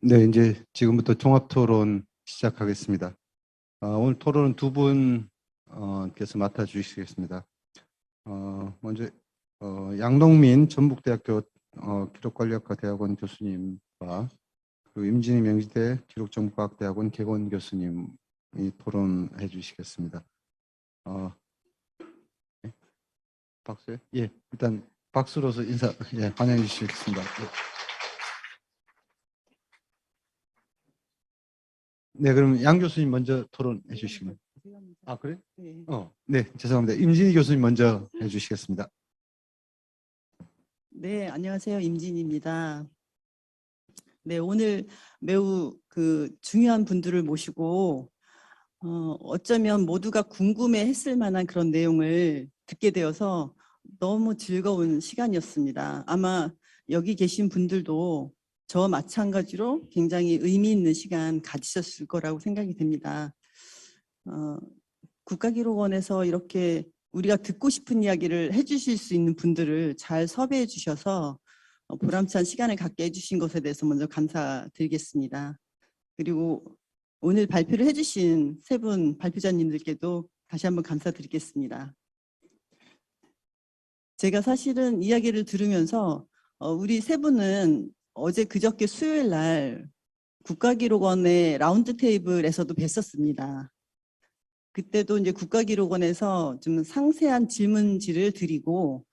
네, 이제 지금부터 종합 토론 시작하겠습니다. 오늘 토론은 두 분께서 맡아주시겠습니다. 먼저 양동민 전북대학교 기록관리학과 대학원 교수님과 그리고 임진희 명지대 기록정보과학대학원 개건 교수님이 토론해 주시겠습니다. 네, 박수요? 예, 일단 박수로서 인사 환영해 주시겠습니다. 예. 네, 그럼 양 교수님 먼저 토론해 주시면. 아, 그래? 네. 네, 죄송합니다. 임진희 교수님 먼저 해주시겠습니다. 네, 안녕하세요. 임진입니다. 네, 오늘 매우 중요한 분들을 모시고 어쩌면 모두가 궁금해했을 만한 그런 내용을 듣게 되어서 너무 즐거운 시간이었습니다. 아마 여기 계신 분들도 저와 마찬가지로 굉장히 의미 있는 시간 가지셨을 거라고 생각이 됩니다. 국가기록원에서 이렇게 우리가 듣고 싶은 이야기를 해주실 수 있는 분들을 잘 섭외해 주셔서 보람찬 시간을 갖게 해주신 것에 대해서 먼저 감사드리겠습니다. 그리고 오늘 발표를 해주신 세 분 발표자님들께도 다시 한번 감사드리겠습니다. 제가 사실은 이야기를 들으면서 우리 세 분은 어제 그저께 수요일 날 국가기록원의 라운드 테이블에서도 뵀었습니다. 그때도 이제 국가기록원에서 좀 상세한 질문지를 드리고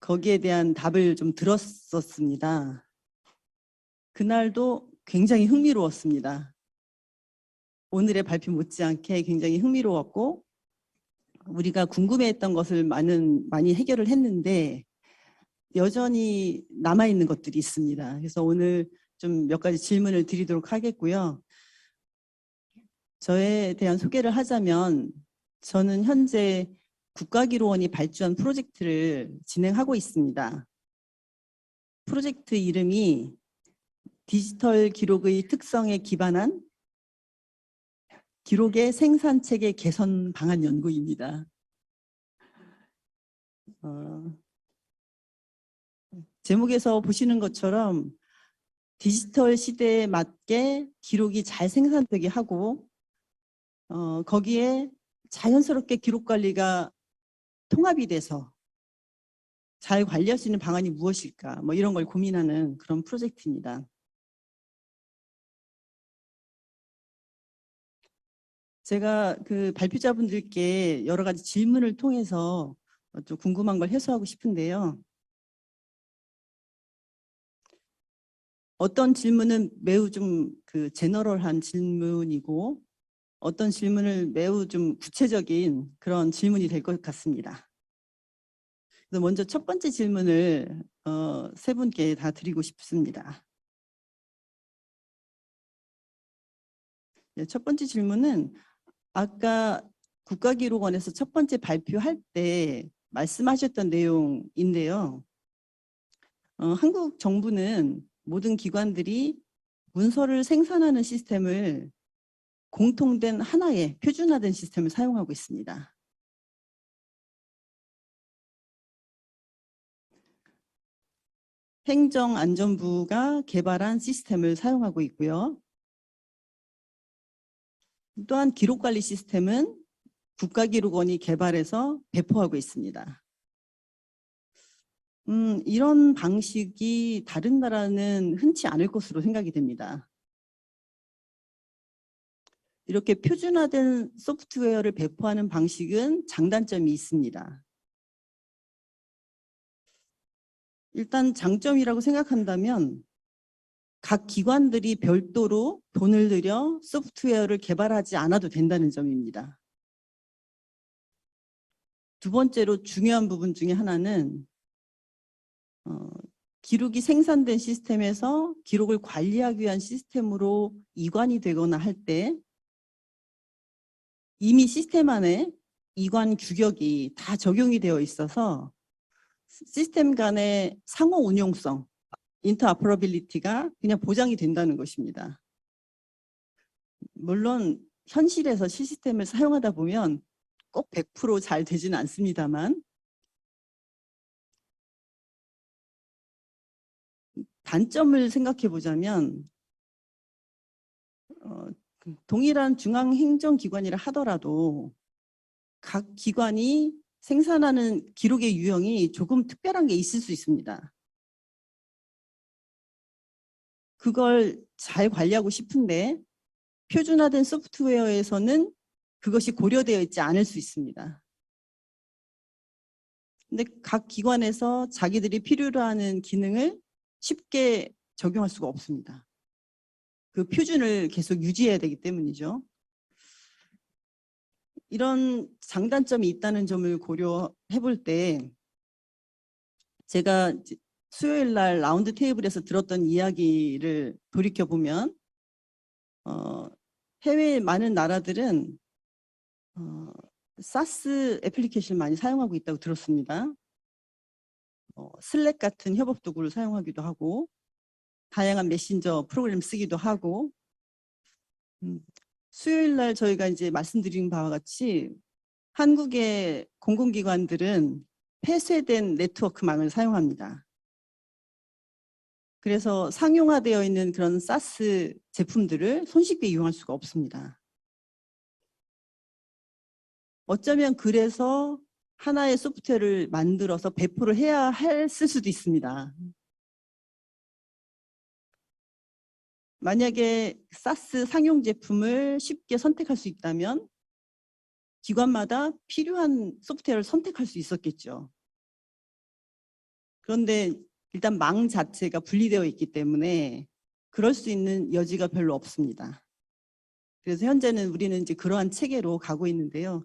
거기에 대한 답을 좀 들었었습니다. 그날도 굉장히 흥미로웠습니다. 오늘의 발표 못지않게 굉장히 흥미로웠고 우리가 궁금해했던 것을 많이 해결을 했는데 여전히 남아있는 것들이 있습니다. 그래서 오늘 좀 몇 가지 질문을 드리도록 하겠고요. 저에 대한 소개를 하자면 저는 현재 국가기록원이 발주한 프로젝트를 진행하고 있습니다. 프로젝트 이름이 디지털 기록의 특성에 기반한 기록의 생산체계 개선 방안 연구입니다. 제목에서 보시는 것처럼 디지털 시대에 맞게 기록이 잘 생산되게 하고 거기에 자연스럽게 기록 관리가 통합이 돼서 잘 관리할 수 있는 방안이 무엇일까 뭐 이런 걸 고민하는 그런 프로젝트입니다. 제가 그 발표자분들께 여러 가지 질문을 통해서 좀 궁금한 걸 해소하고 싶은데요. 어떤 질문은 매우 좀 제너럴한 질문이고 어떤 질문을 매우 좀 구체적인 그런 질문이 될 것 같습니다. 그래서 먼저 첫 번째 질문을 세 분께 다 드리고 싶습니다. 첫 번째 질문은 아까 국가기록원에서 첫 번째 발표할 때 말씀하셨던 내용인데요. 한국 정부는 모든 기관들이 문서를 생산하는 시스템을 공통된 하나의 표준화된 시스템을 사용하고 있습니다. 행정안전부가 개발한 시스템을 사용하고 있고요. 또한 기록관리 시스템은 국가기록원이 개발해서 배포하고 있습니다. 이런 방식이 다른 나라는 흔치 않을 것으로 생각이 됩니다. 이렇게 표준화된 소프트웨어를 배포하는 방식은 장단점이 있습니다. 일단 장점이라고 생각한다면 각 기관들이 별도로 돈을 들여 소프트웨어를 개발하지 않아도 된다는 점입니다. 두 번째로 중요한 부분 중에 하나는 기록이 생산된 시스템에서 기록을 관리하기 위한 시스템으로 이관이 되거나 할 때 이미 시스템 안에 이관 규격이 다 적용이 되어 있어서 시스템 간의 상호 운용성, 인터오퍼러빌리티가 그냥 보장이 된다는 것입니다. 물론 현실에서 시스템을 사용하다 보면 꼭 100% 잘 되지는 않습니다만 단점을 생각해 보자면 동일한 중앙행정기관이라 하더라도 각 기관이 생산하는 기록의 유형이 조금 특별한 게 있을 수 있습니다. 그걸 잘 관리하고 싶은데 표준화된 소프트웨어에서는 그것이 고려되어 있지 않을 수 있습니다. 근데 각 기관에서 자기들이 필요로 하는 기능을 쉽게 적용할 수가 없습니다. 그 표준을 계속 유지해야 되기 때문이죠. 이런 장단점이 있다는 점을 고려해 볼 때 제가 수요일 날 라운드 테이블에서 들었던 이야기를 돌이켜 보면 해외 많은 나라들은 사스 애플리케이션을 많이 사용하고 있다고 들었습니다. 슬랙 같은 협업 도구를 사용하기도 하고 다양한 메신저 프로그램 쓰기도 하고 수요일 날 저희가 이제 말씀드린 바와 같이 한국의 공공기관들은 폐쇄된 네트워크망을 사용합니다. 그래서 상용화되어 있는 그런 사스 제품들을 손쉽게 이용할 수가 없습니다. 어쩌면 그래서 하나의 소프트웨어를 만들어서 배포를 해야 했을 수도 있습니다. 만약에 사스 상용 제품을 쉽게 선택할 수 있다면 기관마다 필요한 소프트웨어를 선택할 수 있었겠죠. 그런데 일단 망 자체가 분리되어 있기 때문에 그럴 수 있는 여지가 별로 없습니다. 그래서 현재는 우리는 이제 그러한 체계로 가고 있는데요.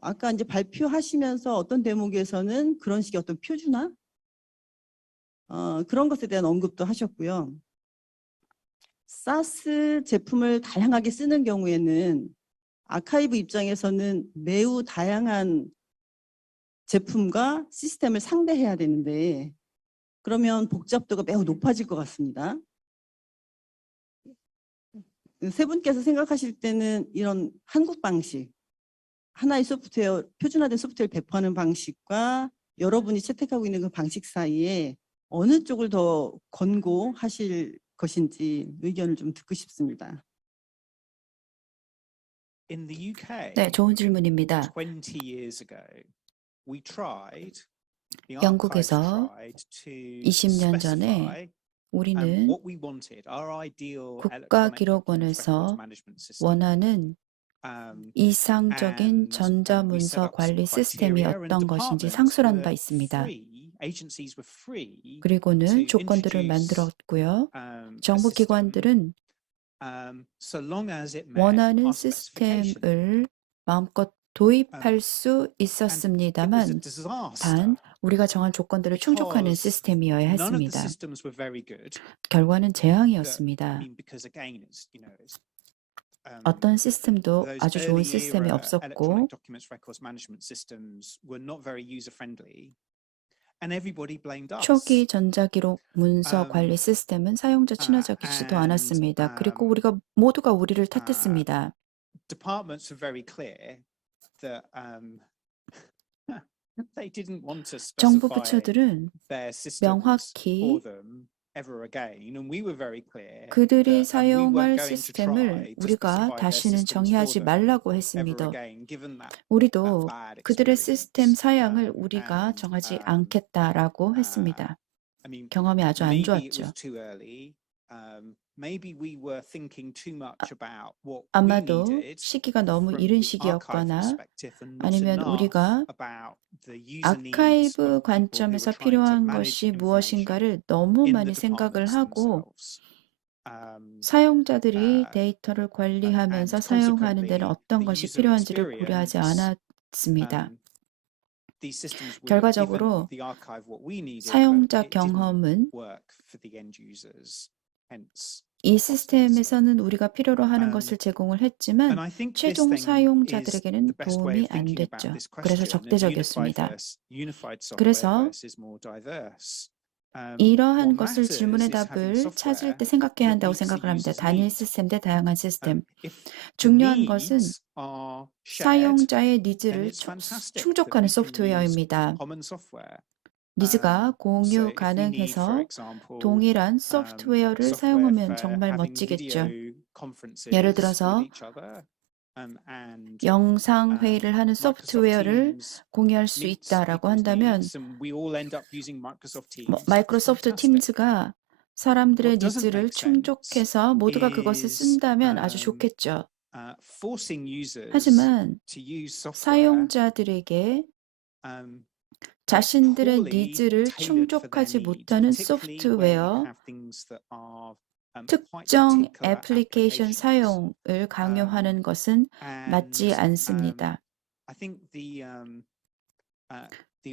아까 이제 발표하시면서 어떤 대목에서는 그런 식의 어떤 표준화 그런 것에 대한 언급도 하셨고요. 사스 제품을 다양하게 쓰는 경우에는 아카이브 입장에서는 매우 다양한 제품과 시스템을 상대해야 되는데 그러면 복잡도가 매우 높아질 것 같습니다. 세 분께서 생각하실 때는 이런 한국 방식, 하나의 소프트웨어, 표준화된 소프트웨어를 배포하는 방식과 여러분이 채택하고 있는 그 방식 사이에 어느 쪽을 더 권고하실 것인지 의견을 좀 듣고 싶습니다. In the UK, 네, 좋은 질문입니다. 20 years ago, we tried, the archives 영국에서 tried to 20년 전에 specify 우리는 what we wanted, our ideal electronic document records 국가기록원에서 management system. 원하는 이상적인 And we set 전자문서 up some 관리 시스템이 criteria and 어떤 것인지 departments 상술한 바 were 있습니다. free, agencies were free 그리고는 to 조건들을 introduce 만들었고요. a 정부 system, 기관들은 so long as it met 원하는 our specification. 시스템을 마음껏 도입할 수 And it was a 있었습니다만 disaster. 단 우리가 정한 조건들을 충족하는 Because 시스템이어야 none of the 했습니다. systems were very good. 결과는 I 재앙이었습니다. mean, because again, it's 어떤 시스템도 those 아주 좋은 early 시스템이 era 없었고 electronic documents records management systems were not very user friendly, and everybody blamed us. 초기 전자기록 문서 Um, 관리 시스템은 사용자 친화적이지도 and 않았습니다. 그리고 우리가 모두가 우리를 탓했습니다. departments were very clear that they didn't want to 정부 specify 부처들은 their systems 명확히 for them ever again, and we were very clear 그들이 that we weren't 사용할 going to 시스템을 try to 우리가 specify their 다시는 systems for 정의하지 them 말라고 ever 했습니다. again, given that 우리도 bad 그들의 experience. 시스템 사양을 우리가 And 정하지 않겠다라고 했습니다. I mean, 경험이 아주 안 maybe it 좋았죠. was too early. Maybe we were thinking too much about what we 아마도 needed 시기가 너무 from 이른 the archive 시기였거나 perspective and not 아니면 enough 우리가 about the user needs 아카이브 of people who were 관점에서 trying to 필요한 manage 것이 information 무엇인가를 너무 in the 많이 생각을 departments 하고 themselves. 사용자들이 데이터를 And 관리하면서 사용하는 데는 consequently, 어떤 the 것이 user 필요한지를 고려하지 experience, 않았습니다. these systems were given 결과적으로 the archive what we needed, but 사용자 it didn't 경험은 work for the end users. Hence, 이 the cost concern. 시스템에서는 우리가 필요로 하는 것을 제공을 And 했지만 I think this 최종 thing is 사용자들에게는 the best way 도움이 of 안 thinking about 됐죠. this 그래서 question. And 적대적이었습니다. unified software 그래서 versus more diverse. 이러한 What 것을 matters 질문의 is having 답을 찾을 software 때 생각해야 that 한다고 meets the 생각을 합니다. user's 단일 need. 시스템 대 다양한 시스템. If the 중요한 것은 needs are shared, 사용자의 then 니즈를 it's fantastic that 충족하는 we can use 소프트웨어입니다. common software. 니즈가 So 공유 if we need, for 가능해서 example, 동일한 소프트웨어를 software 사용하면 for 정말 having 멋지겠죠. video conferences 예를 with 들어서 each other, and 영상 회의를 하는 Microsoft 소프트웨어를 Teams 공유할 수 meets 있다라고 equals 한다면 meets, and we all end up using Microsoft 뭐 Teams. That's 마이크로소프트 fantastic. 팀즈가 사람들의 What doesn't 니즈를 make sense 충족해서 모두가 그것을 is 쓴다면 아주 좋겠죠. forcing users 하지만 to use software 사용자들에게 um, 자신들의 poorly 니즈를 tailored for their 충족하지 needs, 못하는 particularly when you 소프트웨어, have things that are quite 특정 particular 애플리케이션 applications. 사용을 강요하는 것은 맞지 And 않습니다. I think the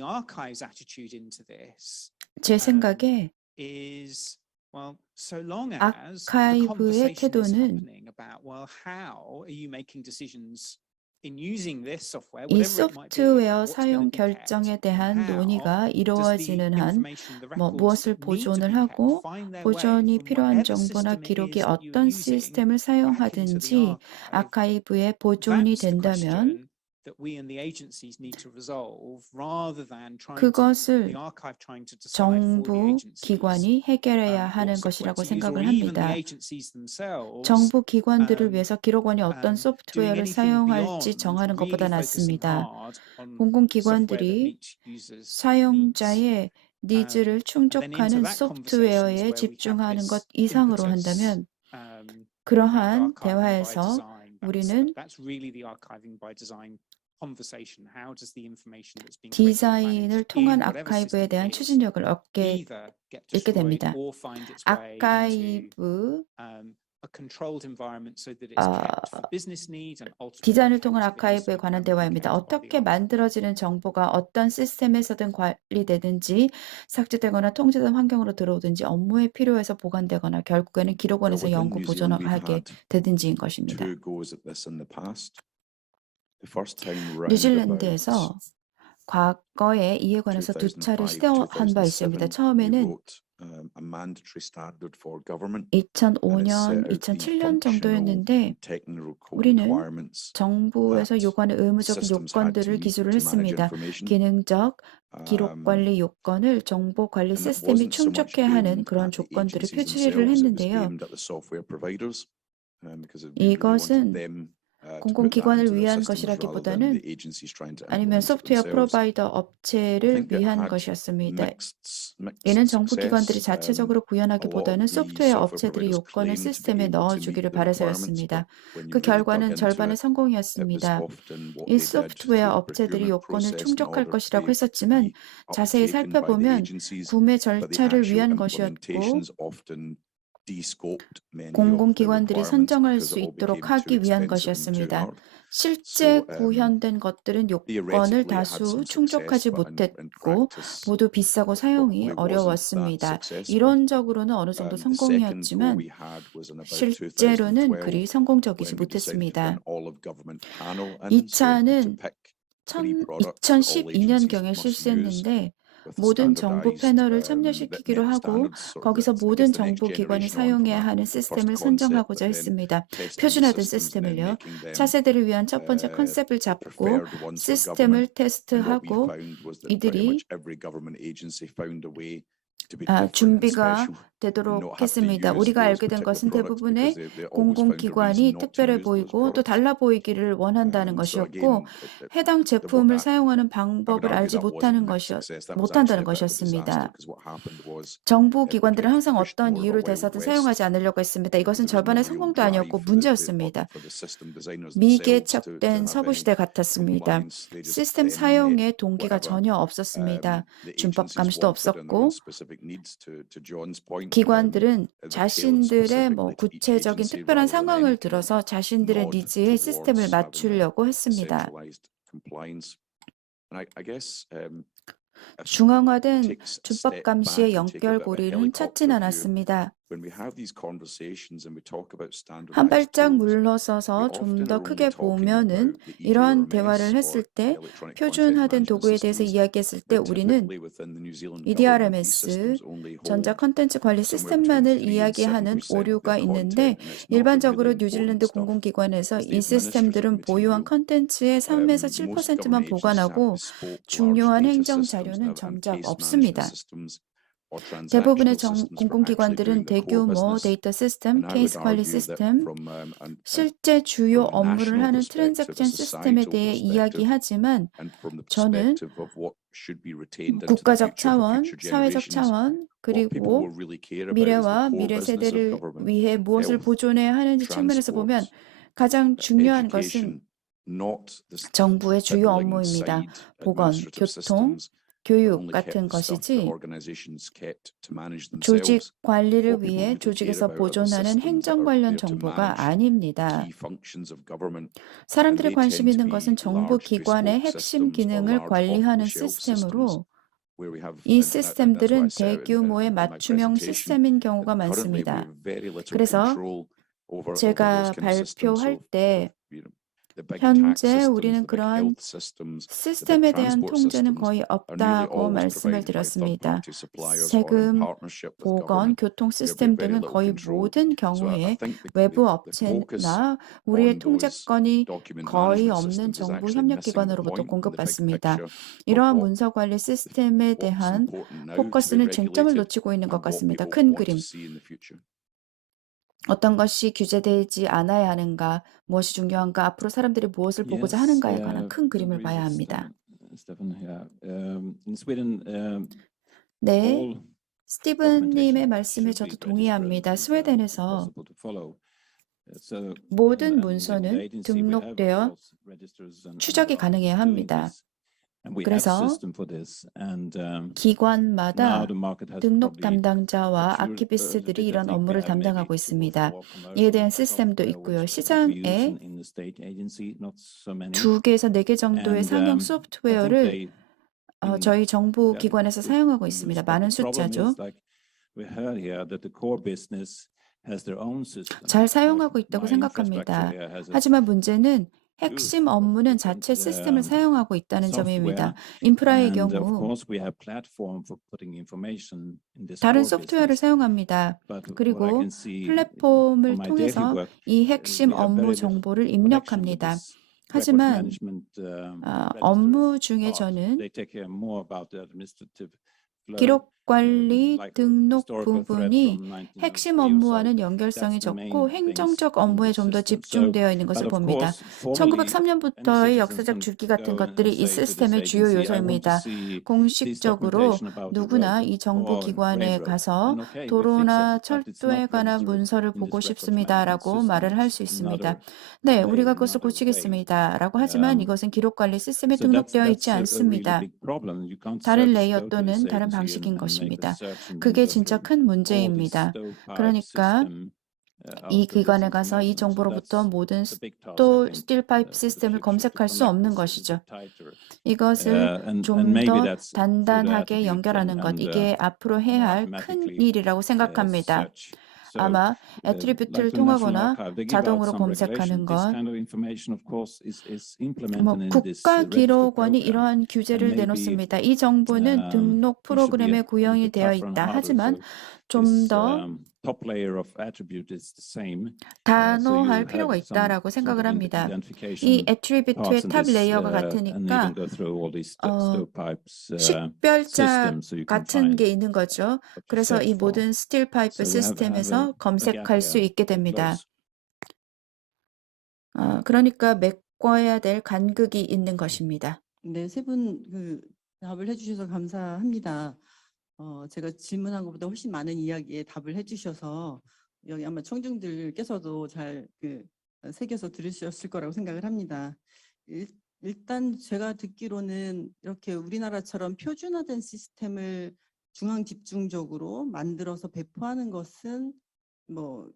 archive's attitude into this 제 생각에 is, well, so long as the 아카이브의 conversation is 태도는 happening about, well, how are you making decisions in using this software, 이 whatever it might be, 소프트웨어 what's going 사용 to be kept, 결정에 and 대한 how 논의가 does the 이루어지는 한 information, the 뭐 records 무엇을 that need to 보존을 be kept 하고 find their way 보존이 from 필요한 whatever 정보나 system it 기록이 is that you're 어떤 using 시스템을 back into the 사용하든지 archive? 아카이브에 보존이 That's the 된다면 question that we and the agencies need to resolve, rather than the 그것을 archive trying to decide for the 정부 agencies 기관이 해결해야 what 하는 software 것이라고 to use, or 생각을 even the 합니다. agencies themselves 정부 기관들을 위해서 기록원이 doing 어떤 소프트웨어를 anything 사용할지 beyond 정하는 것보다 really focusing 낫습니다. hard on software that 공공기관들이 meets users' needs. 사용자의 니즈를 And then into 충족하는 that conversation is 소프트웨어에 where we have 집중하는 것 this 이상으로 impetus 한다면 around 그러한 archiving by 대화에서 design. 우리는 That's really the archiving by design conversation. How does the information that's being created and 디자인을 managed 통한 in whatever 아카이브에 system 대한 it is 추진력을 얻게 either get 읽게 destroyed 됩니다. or find its way into 아카이브 a controlled environment so that it's kept for business needs and ultimately 디자인을 kept 통한 if it needs 아카이브에 to be 관한 permanently 대화입니다. kept by the 어떻게 archive. 만들어지는 정보가 어떤 시스템에서든 관리되든지 삭제되거나 통제된 환경으로 들어오든지 업무에 필요해서 보관되거나 결국에는 기록원에서 within 연구 New Zealand, we've 보존하게 had 되든지인 것입니다. two goes at this in the past. The first time round about 뉴질랜드에서 과거에 이에 관해서 두 차례 2005, 시도한 바 있습니다. 2007, we 처음에는 wrote a mandatory standard for government, 2005년, out the 2007년 functional 정도였는데 technical 우리는 requirements 정부에서 that 요구하는 의무적인 systems had to 요건들을 meet 기술을 to manage 했습니다. information. 기능적, 기록 Um, 관리 요건을 정보 관리 and that 시스템이 wasn't so much 충족해야 하는 aimed 그런 at the 조건들을 agencies 표시를 themselves, it was 했는데요. aimed at the software providers, because we really wanted 이것은 them to put that 공공기관을 into their 위한 systems rather than 것이라기보다는 the agencies trying to 아니면 implement it 소프트웨어 themselves. 프로바이더 I 업체를 think it 위한 had 것이었습니다. mixed 이는 정부 기관들이 success. 자체적으로 A lot 구현하기보다는 of the 소프트웨어 software 업체들이 providers 요건을 claimed to be 시스템에 able to meet 넣어주기를 the requirements, 바라서였습니다. but when 그 you really dug 결과는 into 절반의 it, it was 성공이었습니다. often what 이 they did 소프트웨어 through 업체들이 procurement 요건을 process in 충족할 order 것이라고 to 했었지만 be 자세히 uptaken by the 살펴보면 agencies, 구매 but the 절차를 actual 위한 것이었고 implementations often de-scoped many of the 공공기관들이 requirements 선정할 because 수 it all 있도록 became too 하기 위한 expensive and too 것이었습니다. hard. 실제 So, 구현된 것들은 요건을 theoretically it had 다수 some success, 충족하지 but in 못했고 practice 모두 비싸고 사용이 probably wasn't that 어려웠습니다. successful. 이론적으로는 어느 정도 The second go 성공이었지만 we had was in about 실제로는 2012 그리 성공적이지 when we decided to 못했습니다. bring all of government panel in, 이 so to 차는 pick 3 products that all agencies 2012년경에 must use 실시했는데 with 모든 정부 standardized 패널을 net 참여시키기로 하고 standards, sort of 거기서 I 모든 guess the next 정부 기관이 generation on from 사용해야 that 하는 first 시스템을 concept, 선정하고자 but then 했습니다. testing the 표준화된 systems and then 시스템을요. making them 차세대를 위한 첫 번째 컨셉을 잡고 preferred ones for 시스템을 government. And what we 테스트하고 found was that pretty 이들이 much every government agency found a way to be different and 준비가 special and 되도록 not have to 했습니다. use 우리가 those 알게 된 particular 것은 products 대부분의 because they always found a reason 공공기관이 not to 특별해 use those 보이고 또 products. 달라 보이기를 원한다는 So 것이었고 again, 해당 제품을 사용하는 I would 방법을 argue 알지 that wasn't 못하는 mixed success. That was 못한다는 actually a bit of a disaster 것이었습니다. because what happened was 정부 it 기관들은 became 항상 pushed 어떤 more of a 이유를 Wild 대서든 West. 사용하지 않으려고 했습니다. 이것은 There was no 절반의 real 성공도 drive 아니었고 for 문제였습니다. the system designers themselves to 미개척된 have any 서부시대 같았습니다. compliance. They just 시스템 then 사용에 met 동기가 whatever 전혀 없었습니다. the 준법 agencies 감시도 wanted and their own 없었고 specific needs. To John's point, 기관들은 they tailored 자신들의 specifically to each 구체적인 agency 특별한 rather than 상황을 any kind of 들어서 자신들의 nod 니즈에 시스템을 towards having a 맞추려고 했습니다. centralized compliance. And I guess if 중앙화된 takes a 준법 step 감시의 back and take a bit of a 연결고리는 찾진 helicopter view, 않았습니다. when we have these conversations and we talk about 한 standardized 발짝 tools, 물러서서 we 좀 often 더 are 크게 only talking 보면은 about the 이러한 대화를 EDRMS 했을 or 때 electronic content 표준화된 management 도구에 대해서 systems, 이야기했을 때 but 우리는 typically within the New Zealand government, these EDRMS, systems only 전자 hold 컨텐츠 관리 somewhere between 시스템만을 3 and 이야기하는 7% of 오류가 the 있는데 content, and it's not the 일반적으로 really 뉴질랜드 important stuff. 공공기관에서 It's the 이 시스템들은 administrative 보유한 material. 컨텐츠의 3에서 Most 7%만 government agencies have 보관하고 bespoke large 중요한 data 행정 systems 자료는 and 정작 case management 없습니다. systems or 대부분의 transactional systems for actually 공공기관들은 doing the core 대규모 business. 데이터 시스템, And I 케이스 would 관리 argue that 시스템, from 실제 주요 from a 업무를 national 하는 perspective, a 트랜잭션 시스템에 societal 대해 perspective, 이야기하지만 and from the 저는 perspective of what should be retained into the 국가적 future for 차원, future 사회적 generations, 차원, what people will 그리고 really care about is the 미래와 core 미래 business of 세대를 government. 위해 무엇을 health, 보존해야 하는지 측면에서 보면 transport, 가장 중요한 것은 education, not the 정부의 주요 fiddling 업무입니다. side 보건, administrative 교통, systems that 교육 only kept 같은 the stuff that 것이지 organizations kept to manage 조직 themselves. 관리를 What people 위해 really care 조직에서 about are the 보존하는 systems that 행정 are 관련 there to 정보가 manage 아닙니다. key functions of government. And 사람들의 they 관심 tend to 있는 be 것은 정부 large 기관의 bespoke 핵심 systems or 기능을 large 관리하는 off-the-shelf systems 시스템으로 where we have, 이 and that's 시스템들은 why I said 대규모의 in my 맞춤형 presentation 시스템인 that 경우가 currently we 많습니다. have very little 그래서 control over those 제가 kind of systems. 발표할 So, 때 the big tax 현재 systems, 우리는 the big 그러한 health systems, the big 시스템에 대한 transport 통제는 systems 거의 are nearly 없다고 always 말씀을 provided by 드렸습니다. third-party suppliers or in 세금, partnership with 보건, government. 교통 We have 시스템 very 등은 little 거의 control. 모든 So I 경우에 think 외부 the focus 업체나 우리의 on those 통제권이 document 거의 management 없는 systems is 정부 actually 협력 missing the 기관으로부터 point in the big 공급받습니다. picture of 이러한 what 문서 관리 시스템에 what's 대한 important now to be 포커스는 쟁점을 regulated 놓치고 있는 것 and what 같습니다. people 큰 want to 그림. see in the future. 어떤 것이 규제되지 않아야 하는가, 무엇이 중요한가, 앞으로 사람들이 무엇을 보고자 하는가에 관한 큰 그림을 agree 봐야 with 합니다. Stefan. Yeah. In Sweden, 네, all 스티븐님의 documentation 말씀에 should 저도 be 동의합니다. transparent and 스웨덴에서 possible to follow. So, 모든 and with the 문서는 agency, we have, of 등록되어 course, registers and 추적이 are 가능해야 doing 합니다. this. And we have 그래서 system for this. And now 기관마다 the market has 등록 probably 담당자와 matured a 아키비스트들이 bit. I 이런 think we 업무를 have maybe 담당하고 2 or 있습니다. 4 이에 대한 commercial 시스템도 software 있고요. which we use 시장에 in the state agency, not so many. 2개에서 4개 정도의 And 상용 I think 소프트웨어를 they 저희 정부 yeah, 기관에서 good 사용하고 use. 있습니다. But 많은 the problem 숫자죠. is, like we heard here, that the core business has their own system. 잘 사용하고 있다고 My infrastructure 생각합니다. here has its 하지만 문제는 핵심 of 업무는 different, 자체 시스템을 사용하고 있다는 점입니다. software. 인프라의 And of 경우 course, we have platform for putting information in this 다른 core 소프트웨어를 business. 사용합니다. But what I 그리고 can see 플랫폼을 from my daily 통해서 work, 이 핵심 we have 업무 very little 정보를 connection with 입력합니다. this record 하지만 management, register 업무 중에 part. 저는 They take care more about the administrative flow. 기록 관리 like a 등록 historical thread 부분이 from 1903 핵심 or so. 업무와는 연결성이 That's the main 적고 things 행정적 in 업무에 the 좀 더 system. So, 집중되어 있는 but 것을 of 봅니다. course, formally, any 1903년부터의 citizen 역사적 can 줄기 같은 go and 것들이 이 say to this 시스템의 주요 agency, I want to 요소입니다. see this 공식적으로 documentation about the 누구나 road 이 정부 or 기관에 railroad. 가서 And okay, we fix 도로나 it, but it's 철도에 not 관한 registered 문서를 in 보고 this records management 싶습니다라고 system. 말을 할 수 It's 있습니다. another 네, way, 우리가 그것을 another way. 고치겠습니다라고 하지만 이것은 기록 관리 시스템에 So that's 등록되어 있지 a really 않습니다. big problem. You can't 다른 search, 레이어 go to 또는 this 다른 agency 방식인 and make a 것입니다. search and 그게 go 진짜 through 큰 all this 문제입니다. stovepipe 그러니까 system 이 after this 기관에 가서 이 information. So 정보로부터 that's 모든 the big task, I 또 think, 스틸 파이프 for the 시스템을 future, to 검색할 수 connect 없는 this a 것이죠. bit tighter. 이것을 And 좀 maybe 더 that's through the 단단하게 attribute 연결하는 것, and 이게 앞으로 해야 할 큰 automatically 일이라고 생각합니다. search. So, 아마 like 애트리뷰트를 the National 통하거나 Archive, they give out 자동으로 some 검색하는 regulation. This 것, kind of information, of course, is implemented 뭐 in this 국가기록원이 register program. 이러한 And 규제를 maybe 내놓습니다. 이 정보는 등록 we should be 프로그램에 a 구형이 bit 되어 tougher and 있다. harder. 하지만 So 좀 this 더 top layer of attribute is the same. So 단호할 you 필요가 have 있다라고 some sort 생각을 of 합니다. 이 identification 애트리뷰트의 parts in 탑 this, 레이어가 and you 같으니까 can go through all these stovepipes 식별자 systems, so you can 같은 게 find 있는 거죠. what you 그래서 이 search for. 모든 스틸 파이프 So we have 시스템에서 a gap 검색할 수 here 있게 to 됩니다. close. 그러니까 메꿔야 될 간극이 있는 것입니다. 네, 세 분 답을 해주셔서 감사합니다. 제가 질문한 것보다 훨씬 많은 이야기에 답을 해주셔서 여기 아마 청중들께서도 잘 새겨서 들으셨을 거라고 생각을 합니다. 일단 제가 듣기로는 이렇게 우리나라처럼 표준화된 시스템을 중앙 집중적으로 만들어서 배포하는 것은 뭐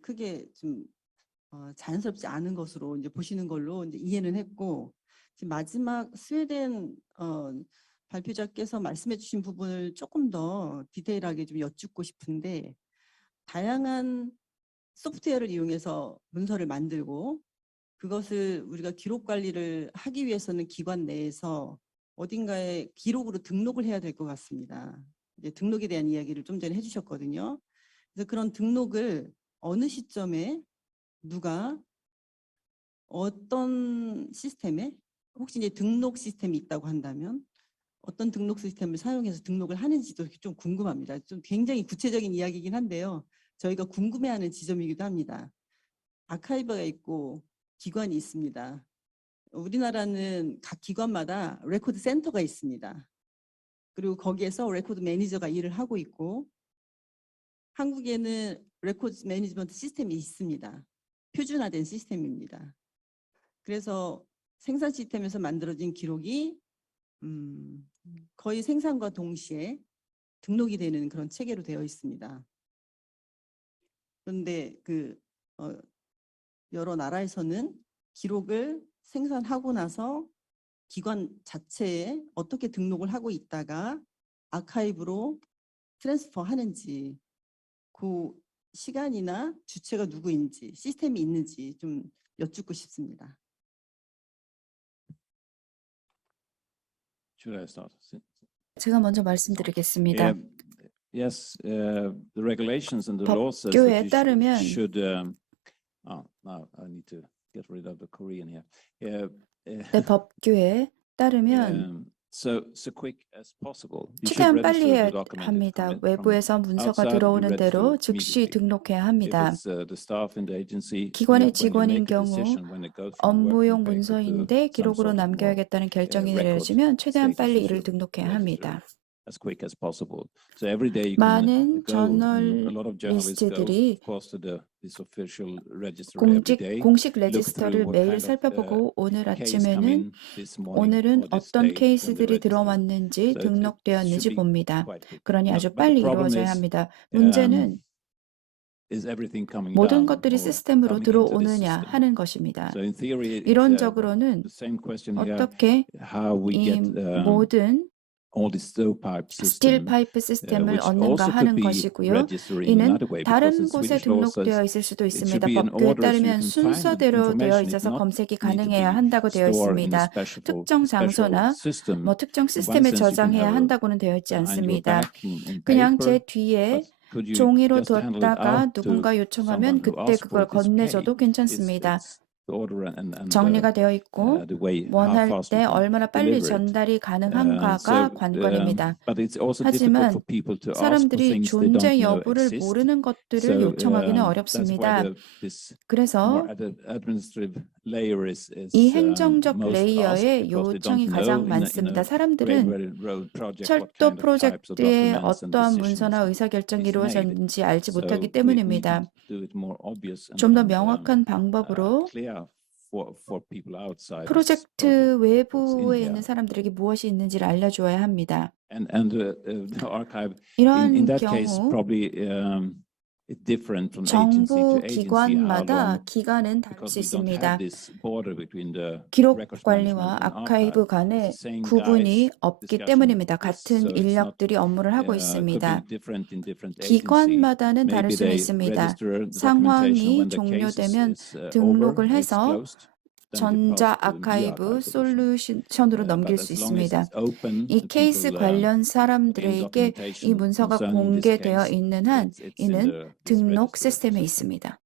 크게 좀 자연스럽지 않은 것으로 이제 보시는 걸로 이제 이해는 했고, 지금 마지막 스웨덴 발표자께서 말씀해 주신 부분을 조금 더 디테일하게 좀 여쭙고 싶은데, 다양한 소프트웨어를 이용해서 문서를 만들고 그것을 우리가 기록 관리를 하기 위해서는 기관 내에서 어딘가에 기록으로 등록을 해야 될 것 같습니다. 이제 등록에 대한 이야기를 좀 전에 해주셨거든요. 그래서 그런 등록을 어느 시점에 누가 어떤 시스템에, 혹시 이제 등록 시스템이 있다고 한다면 어떤 등록 시스템을 사용해서 등록을 하는지도 좀 궁금합니다. 좀 굉장히 구체적인 이야기이긴 한데요. 저희가 궁금해하는 지점이기도 합니다. 아카이브가 있고 기관이 있습니다. 우리나라는 각 기관마다 레코드 센터가 있습니다. 그리고 거기에서 레코드 매니저가 일을 하고 있고 한국에는 레코드 매니지먼트 시스템이 있습니다. 표준화된 시스템입니다. 그래서 생산 시스템에서 만들어진 기록이 거의 생산과 동시에 등록이 되는 그런 체계로 되어 있습니다. 그런데 여러 나라에서는 기록을 생산하고 나서 기관 자체에 어떻게 등록을 하고 있다가 아카이브로 트랜스퍼 하는지 그 시간이나 주체가 누구인지 시스템이 있는지 좀 여쭙고 싶습니다. Should I start? 제가 먼저 말씀드리겠습니다. Yeah, yes, the regulations and the laws says 법규에 that 따르면 you should, now I need to get rid of the Korean here. 네, 법규에 따르면 So quick as possible. You should 최대한 빨리 register 해야 the document 합니다. from 외부에서 문서가 outside, you 들어오는 대로 register 즉시 immediately. 등록해야 If 합니다. it's the staff in the agency, 기관의 when you 직원인 make a 경우 decision, when it goes from working 업무용 paper to 문서인데 some 기록으로 sort of more 남겨야겠다는 결정이 record 내려지면 최대한 status, 빨리 you 이를 should 등록해야 register 합니다. as quick as possible. So every day you can 많은 go, a lot of journalists go, 저널리스트들이 of course, to this official register every day. 공식 look 레지스터를 through what 매일 kind of, 살펴보고 오늘 case come 아침에는 in this morning 오늘은 or this 어떤 day when they 케이스들이 register. 들어왔는지 So it should 등록되었는지 be 봅니다. quite quick. 그러니 아주 But the 빨리 problem 이루어져야 is, 합니다. 문제는 is everything coming 모든 down 것들이 or 시스템으로 coming into this 들어오느냐 system? 하는 것입니다. So in theory, it's 이론적으로는 the same question here, 어떻게 how we 이 get 모든 all the stovepipe 스틸 system, 파이프 시스템을 which 얻는가 also could 하는 be 것이고요. registered in 이는 another way, because 다른 the 곳에 Swedish law says 등록되어 있을 수도 it should 있습니다. be in 법규에 order so you 따르면 can find the 순서대로 되어 information. It 있어서 not 검색이 need to 가능해야 be 한다고 되어 stored in a 있습니다. 특정 special 장소나 system. 뭐 특정 In one 시스템에 sense, you can 저장해야 have 한다고는 되어 있지 behind your 않습니다. back in 그냥 제 paper, 뒤에 but could you 종이로 just handle it 뒀다가 out to 누군가 someone 요청하면 who 그때 asks 그걸 for it? It's okay. 건네줘도 괜찮습니다. It's the order and 정리가 되어 있고 the way how 원할 fast 때 you can 얼마나 빨리 deliver it. 전달이 가능한가가 관건입니다. But it's also difficult 하지만 for people to ask for 사람들이 things they don't 존재 know 여부를 exist. 모르는 것들을 So 요청하기는 that's why 어렵습니다. this 그래서 more administrative layer is 이 행정적 most asked 레이어에 because they 요청이 don't 가장 know 많습니다. in a 사람들은 railroad project what 철도 kind of types of 프로젝트에 documents and 어떠한 decisions 문서나 의사결정이 is made. 이루어졌는지 알지 So 못하기 we need 때문입니다. to do it more obvious 좀 더 and 명확한 방법으로 clear for people outside this 프로젝트 project what's in 외부에 here. 있는 사람들에게 무엇이 있는지를 알려줘야 합니다. And the archive in 이런 that case 경우 probably it's different from agency to 정부 agency how 기관마다 long 기간은 다를 because 수 we don't 있습니다. have this border between the 기록 records 관리와 management and 아카이브 archive. 간에 It's the same 구분이 guys 없기 discussion 때문입니다. this, 같은 so it's not 인력들이 업무를 하고 could 있습니다. be different in different agency. 기관마다는 다를 Maybe 수는 they 있습니다. register the documentation 상황이 when the case 종료되면 is over, 등록을 it's 해서 closed. Then 전자 it passes to the 아카이브 archive division. 솔루션으로 But 넘길 as 수 long as 있습니다. it's open 이 and 케이스 people 관련 in 사람들에게 이 documentation 문서가 concerning this 공개되어 case, 있는 한 it's in 이는 this 등록 register 시스템에 system. 있습니다.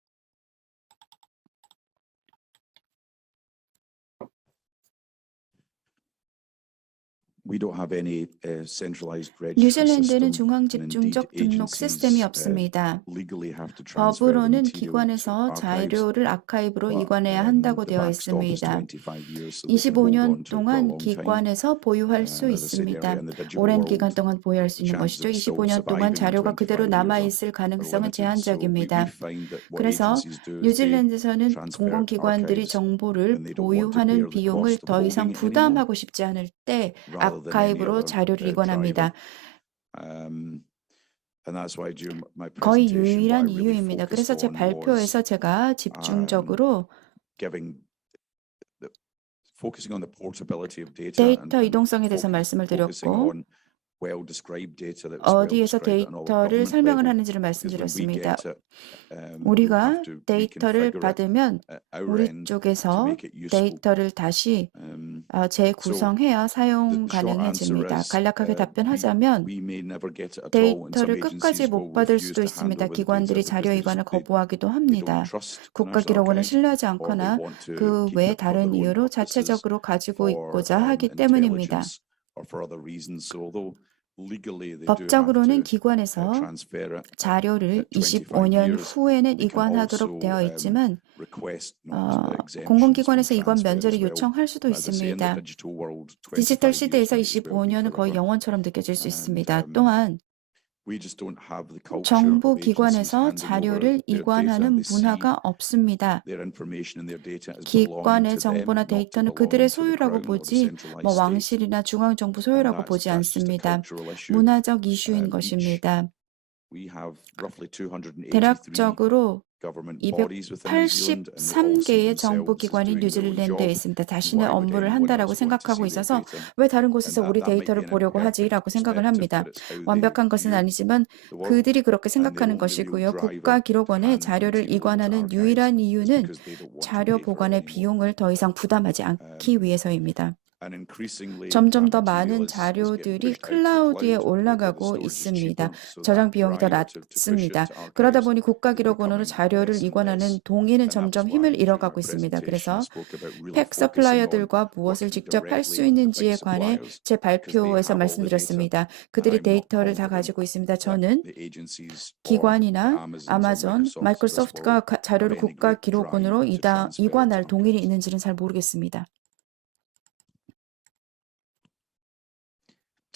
We don't have any centralized register 뉴질랜드는 system. 중앙 and indeed 집중적 등록 agencies, 시스템이 없습니다. legally have to transfer the 법으로는 material to 기관에서 archives. 자료를 아카이브로 But, 이관해야 한다고 the 되어 backstop is 있습니다. 25 years, so they can hold 25년 on to it for a 동안 long time. 기관에서 보유할 수 As I said 있습니다. earlier, in the digital 오랜 world, 기간 동안 보유할 수 the 있는 chances 것이죠. of it still 25년 동안 surviving in 자료가 25 그대로 years 남아있을 are 가능성은 limited. So we 제한적입니다. find that what 그래서 agencies do is they 뉴질랜드에서는 transfer 공공기관들이 archives 정보를 when they don't want to bear 보유하는 the 비용을 cost of 더 이상 holding it anymore, 부담하고 싶지 않을 때 rather than any 아카이브로 other 자료를 이관합니다. And that's why during my 거의 presentation, what I 유일한 really 이유입니다. focused 그래서 제 on was 발표에서 제가 집중적으로 focusing on the portability of data 데이터 이동성에 대해서 말씀을 focusing 드렸고 on well-described data that was well 어디에서 described at all 데이터를 government 설명을 level. 하는지를 Because when we 말씀드렸습니다. get it, we'll 우리가 have to 데이터를 reconfigure it 받으면 at our 우리 end to 쪽에서 make it useful. 데이터를 다시 재구성해야 사용 가능해집니다. 간략하게 답변하자면 we may never get it at all. And some 데이터를 agencies 끝까지 will 못 받을 refuse 수도 to hand 있습니다. over the 기관들이 data 자료 because 이관을 they 거부하기도 don't 합니다. trust in 국가 our 기록원을 archives, 신뢰하지 or they 않거나 want to 그 keep 외 it for 다른 their own 이유로 purposes 자체적으로 가지고 for 있고자 하기 때문입니다. intelligence or for other reasons. So although legally they do have 법적으로는 to 기관에서 transfer it 자료를 at 25 25년 years, 후에는 they can 이관하도록 also 되어 있지만 request non-exemptions 공공기관에서 from 이관 transfer 면제를 as well. 요청할 수도 As I say, in the 있습니다. digital world, 디지털 25 years 시대에서 may as well be 25년은 거의 forever. 영원처럼 느껴질 수 And, 있습니다. 또한 We just don't have the culture 정부 of agencies 기관에서 handing over 자료를 their data. 이관하는 They see 문화가 없습니다. their information and their data as belonging 기관의 to them, 정보나 not to 데이터는 belonging 그들의 to the 소유라고 crown or the 보지 centralized 뭐 state. 왕실이나 중앙정부 And 소유라고 that's 보지 just a 않습니다. cultural issue. 문화적 이슈인 Each 것입니다. we have roughly 283 대략적으로 government bodies within New Zealand, and they all see 283개의 themselves 정부 as 기관이 doing their own 뉴질랜드에 job. 있습니다. And 자신의 why would 업무를 anyone 한다라고 else want to 생각하고 see their 있어서 data? 왜 다른 And 곳에서 우리 that might be 데이터를 an 보려고 imperfect 하지라고 생각을 perspective, 합니다. but it's how they 완벽한 것은 view 아니지만 the world. 그들이 그렇게 And the 생각하는 only real 것이고요. driver 국가기록원에 behind 자료를 maintaining those 이관하는 archives 유일한 is 이유는 because they don't want to 자료 pay for it 보관의 anymore. 비용을 더 이상 부담하지 않기 위해서입니다. And increasingly, 점점 더 that material 많은 is getting 자료들이 pushed out to the 클라우드에 cloud, where the 올라가고 storage is 있습니다. cheaper, so 저장 that 비용이 더 driver to push it 낮습니다. to 그러다 archives 보니 is 국가기록원으로 becoming 자료를 less and 이관하는 less. 동의는 And that was 점점 why 힘을 during our 잃어가고 있습니다. presentation I 그래서 spoke about really 팩 focusing on 서플라이어들과 무엇을 working 직접 할 수 directly with the 있는지에 big 관해 suppliers, 제 because they 발표에서 have all the data. 말씀드렸습니다. And 그들이 I'm not 데이터를 다 confident 가지고 있습니다. that 저는 the agencies or 기관이나 Amazons or 아마존, Microsofts of this 마이크로소프트가 world 자료를 have any great 국가기록원으로 drive to transfer it 이관할 to 동의를 archives. 있는지는 잘 모르겠습니다.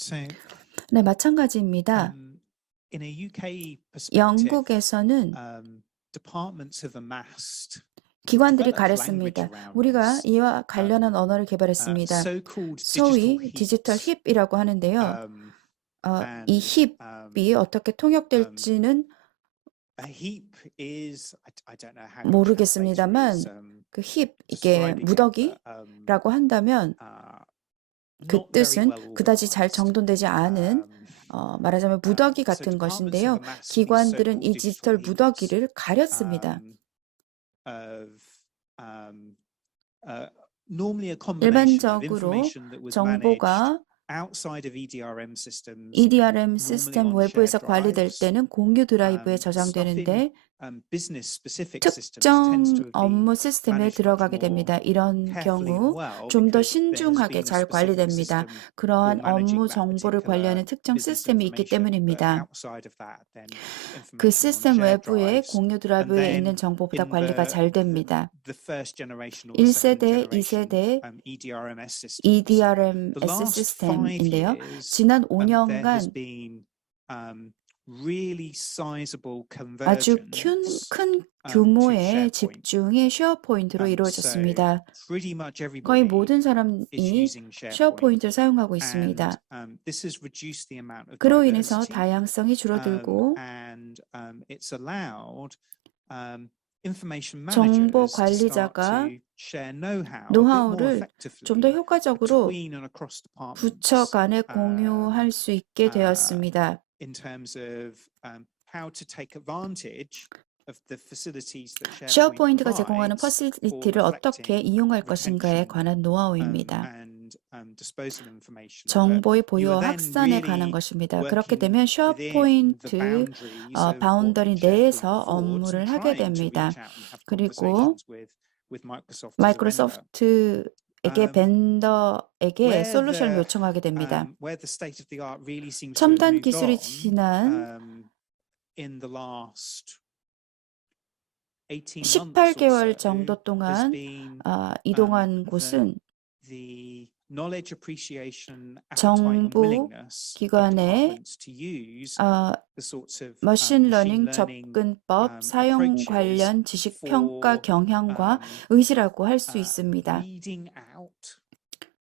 So, 네, 마찬가지입니다. in a UK perspective, 영국에서는 departments have amassed 기관들이 developed language 가렸습니다. around 우리가 this. 이와 관련한 언어를 개발했습니다. So-called 소위 디지털 heaps. 힙이라고 하는데요. 이 and, 힙이 어떻게 통역될지는 a heap is I don't know how 모르겠습니다만 to translate it. 그 힙, 이게 describing it, 무더기라고 한다면 그 not very 뜻은 well 그다지 잘 organized. 정돈되지 않은 말하자면 무더기 So 같은 departments 것인데요. have amassed these 기관들은 so-called 이 디지털 digital 무더기를 가렸습니다. Normally a combination of 일반적으로 information that was managed 정보가 outside of EDRM systems, EDRM 시스템 on 외부에서 shared 관리될 drives, 때는 공유 드라이브에 stuff in 저장되는데 business-specific systems 특정 tends to have been 업무 시스템에 managed much 들어가게 more 됩니다. 이런 carefully 경우 and well 좀 더 because there has 신중하게 been a 잘 specific 관리됩니다. system for 그러한 managing 업무 that 정보를 particular 관리하는 특정 business 시스템이 있기 information, but 때문입니다. outside of that, then 그 information on 시스템 shared 외부의 drives. 공유 And 드라이브에 있는 then 정보보다 in 관리가 잘 됩니다. the first generation or the second 1세대, generation 2세대 EDRMS systems. EDRMS The last 5 시스템인데요. years, 지난 there has 5년간 been really sizable 아주 convergence 큰 to 규모의 SharePoint. 집중이 쉐어포인트로 So 이루어졌습니다. pretty much 거의 everybody 모든 is 사람이 using SharePoint. 쉐어포인트를 사용하고 있습니다. And this has reduced the amount of 그로 인해서 diversity, 다양성이 줄어들고 and it's allowed information 정보 managers to start 관리자가 to share know-how a bit more 노하우를 effectively 좀 더 효과적으로 between and across departments, 부처 간에 공유할 수 있게 되었습니다. in terms of how to take advantage of the facilities that 쉐어포인트가 SharePoint 제공하는 provides 퍼실리티를 for 어떻게 collecting, 이용할 것인가에 retention, 관한 노하우입니다. and disposal of information. But 정보의 you are 보유와 then 확산에 관한 really 것입니다. 그렇게 working 되면 within the 쉐어포인트 boundaries of what 바운더리 SharePoint 내에서 affords and 업무를 하게 trying to 됩니다. reach out and have 그리고 conversations with Microsoft as a vendor. 마이크로소프트에게 벤더에게 Where 솔루션을 the 요청하게 됩니다. where the state of the art really seems to have 첨단 moved 기술이 on 지난 in the last 18 months or 18개월 so, 정도 has 동안 been 이동한 곳은 the knowledge appreciation appetite and 정부 willingness of 기관의 departments to use the sorts of 머신러닝 machine learning 접근법 사용 approaches 관련 지식 평가 for 경향과 의지라고 할 수 있습니다. weeding out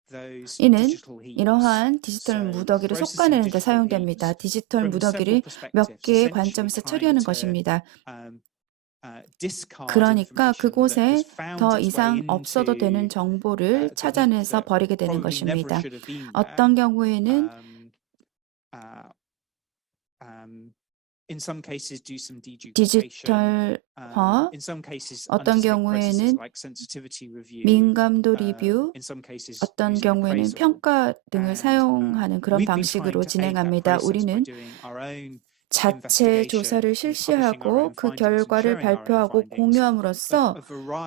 those 이는 digital heaps. 이러한 디지털 So 무더기를 processing 솎아내는 데 digital 사용됩니다. heaps 디지털 from 무더기를 several 몇 perspectives, 개의 essentially 관점에서 trying 처리하는 to 것입니다. discard 그러니까 information that 그곳에 has found 더 its way 이상 없어도 되는 into 정보를 the heap 찾아내서 that 버리게 되는 probably never 것입니다. should have been there. 어떤 경우에는 In some cases do some deduplication. 디지털화, In some cases 어떤 undertake processes 경우에는 like sensitivity review. 민감도 리뷰, In some cases 어떤 using 경우에는 appraisal. 평가 등을 And, 사용하는 그런 we've been 방식으로 trying to aid that 진행합니다. process by 우리는 doing our own 자체 조사를 실시하고 그 결과를 발표하고 공유함으로써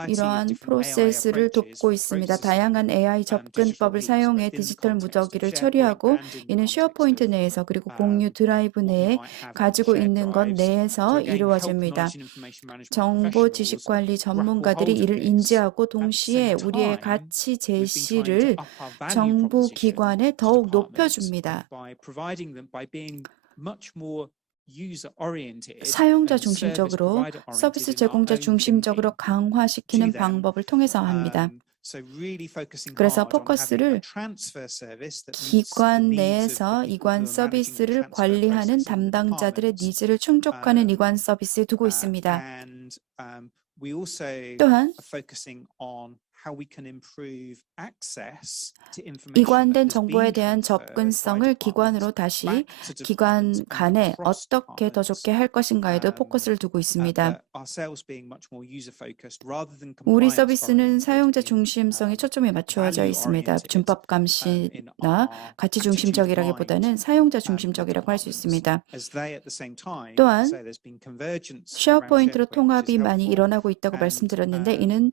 이러한 프로세스를 돕고 있습니다. 다양한 AI 접근법을 사용해 디지털 무더기를 처리하고 이는 쉐어포인트 내에서 그리고 공유 드라이브 내에 가지고 있는 것 내에서 이루어집니다. 정보 지식 관리 전문가들이 이를 인지하고 동시에 우리의 가치 제시를 정부 기관에 더욱 높여줍니다. 사용자 중심적으로 서비스 제공자 중심적으로 강화시키는 방법을 통해서 합니다. 그래서 포커스를 기관 내에서 이관 서비스를 관리하는 담당자들의 니즈를 충족하는 이관 서비스에 두고 있습니다. 또한 이관된 정보에 대한 접근성을 기관으로 다시 기관 간에 어떻게 더 좋게 할 것인가에도 포커스를 두고 있습니다. 우리 서비스는 사용자 중심성에 초점이 맞추어져 있습니다. 준법 감시나 가치 중심적이라기보다는 사용자 중심적이라고 할 수 있습니다. 또한 쉐어포인트로 통합이 많이 일어나고 있다고 말씀드렸는데 이는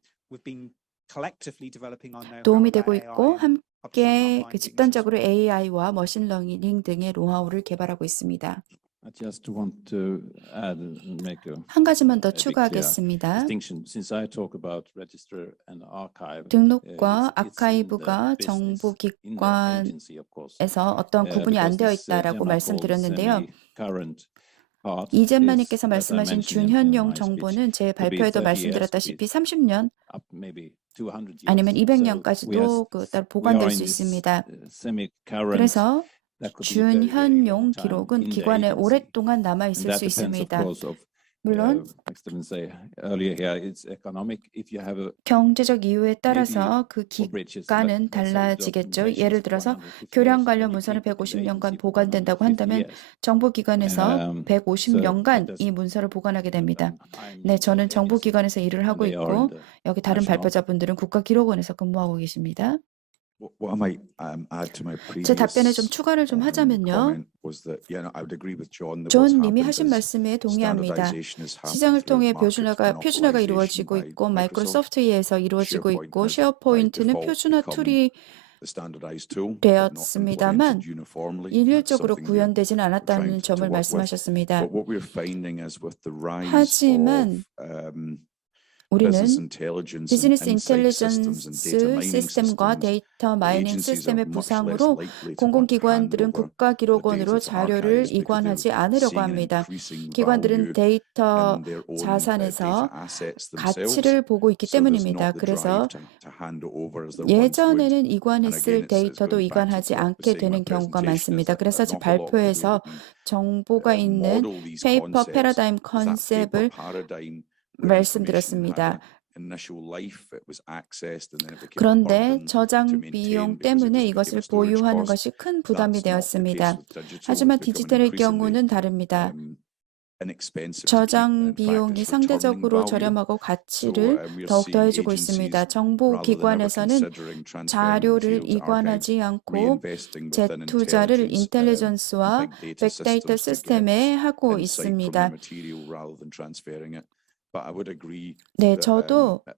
도움이 되고 있고 함께 집단적으로 AI와 머신러닝 등의 노하우를 개발하고 있습니다. I just want to add and make a 한 가지만 더 big 추가하겠습니다. distinction. Since I talk about register and archive, 등록과 it's in the 아카이브가 business, 정부 in the 기관에서 agency, of course. 어떤 구분이 안 Because 되어 this, 있다라고 Gemma 말씀드렸는데요. called semi-current part 이젠마님께서 is, as I 말씀하신 mentioned in 준현용 my speech, 정보는 제 to be 발표에도 30 years, 말씀드렸다시피 30년 up maybe 200 years. 아니면 So we have- 200년까지도 따로 we 보관될 are 수 in this, 있습니다. semi-current. 그래서 That could be very, very 준현용 long time 기록은 in the 기관에 agency. 오랫동안 남아 And 있을 that 수 depends, of 있습니다. course, of 물론 like Stephen say earlier here, it's economic. If you have a 경제적 이유에 따라서 그 for bridges, 기간은 let's say 달라지겠죠. documentation 예를 is 들어서 150 교량 years, 관련 then you 문서는 keep it in the 150년간 agency for 보관된다고 150 한다면 years. 정보기관에서 So 150년간 that 이 is- 문서를 보관하게 됩니다. I'm 네, in 저는 the agency, 정보기관에서 일을 and 하고 they are in 있고 the 여기 다른 national. 발표자분들은 국가기록원에서 근무하고 계십니다. What I might add to my 제 답변에 좀 previous 추가를 좀 하자면요. comment was that, I would agree with John that what's 존 님이 happened 하신 is 말씀에 동의합니다. standardization has happened 시장을 통해 through market 표준화가 monopolization 이루어지고 by 있고 Microsoft. 마이크로소프트에서 이루어지고 SharePoint 있고 has 쉐어포인트는 by default 표준화 become 툴이 the standardized tool, but not 되었습니다만 implemented uniformly. That's 일률적으로 something 구현되지는 trying 않았다는 to 점을 work with. 말씀하셨습니다. But what we're finding is with the rise 하지만 of 우리는 business intelligence and 비즈니스 insight systems and data 인텔리전스 mining 시스템과 systems, 데이터 마이닝 agencies are 시스템의 much less 부상으로 likely to want to hand 공공기관들은 over 국가기록원으로 the data to 자료를 archives because 이관하지 they're 않으려고 seeing an 합니다. increasing 기관들은 value 데이터 in their own 자산에서 data assets themselves. 가치를 보고 있기 So there's 때문입니다. not the 그래서 drive to hand it over as there once would. 예전에는 And 이관했을 again, it's 데이터도 going back to 이관하지 what I was 않게 saying in 되는 my 경우가 presentation is 많습니다. that 그래서 an 제 awful lot of the way 발표에서 that we 정보가 있는 model these 페이퍼 concepts 패러다임 is that paper 컨셉을 paradigm where information 말씀드렸습니다. had an initial life, it was accessed, and then it became a 그런데 burden to 저장 maintain 비용 because it 때문에 became 이것을 a storage 보유하는 cost. 것이 큰 부담이 That's not the 되었습니다. case with digital. 하지만 It's becoming 디지털의 increasingly 경우는 다릅니다. inexpensive to keep. 저장 In fact, 비용이 it's returning 상대적으로 value. 저렴하고 So 가치를 we are 더욱 seeing 더해주고 agencies 있습니다. rather than ever 정보기관에서는 considering transferring 자료를 material to archives, 이관하지 않고 reinvesting within 재투자를 intelligence, 인텔리전스와 big data 빅데이터 systems to 시스템에 get 하고 insight from the 있습니다. material rather than transferring it. But I would agree 네, that, 저도 that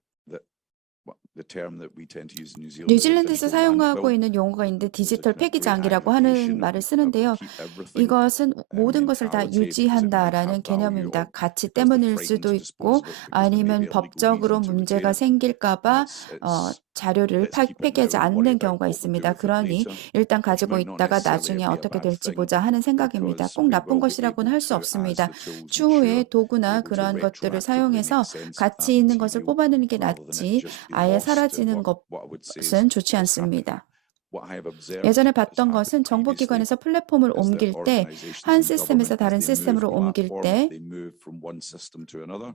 the term that we tend to use in New Zealand is 뉴질랜드에서 digital 사용하고 landfill. 있는 용어가 있는데 There's a 디지털 kind of great 폐기장이라고 aggregation 하는 of 말을 we'll 쓰는데요. keep everything 이것은 모든 것을 다 mentality because it might 유지한다라는 have value 개념입니다. or 가치 because they're 때문일 frightened 수도 to 있고 dispose of it because there may 아니면 be a legal 법적으로 reason to 문제가 retain it. 생길까 봐 It's 자료를 let's keep it 폐기하지 now and worry 않는 about 경우가 what we do 있습니다. with the 그러니 data, 일단 which 가지고 might not 있다가 necessarily 나중에 be a 어떻게 bad 될지 thing 보자 하는 생각입니다. because 꼭 we 나쁜 will be 것이라고는 able 할 수 to, 없습니다. as the tools 추후에 mature, be 도구나 able to 그러한 것들을 retroactively 사용해서 make sense of 가치 that 있는 것을 material 뽑아내는 게 rather than 낫지 it just be 아예 lost. 사라지는 What I would say 것은 좋지 is happening. 않습니다. What I have observed 예전에 has 봤던 happened 것은 previously 정보기관에서 플랫폼을 is that 옮길 때 organizations 한 and 시스템에서 government, 다른 as they move 시스템으로 옮길 platform, 때 they move from one system to another,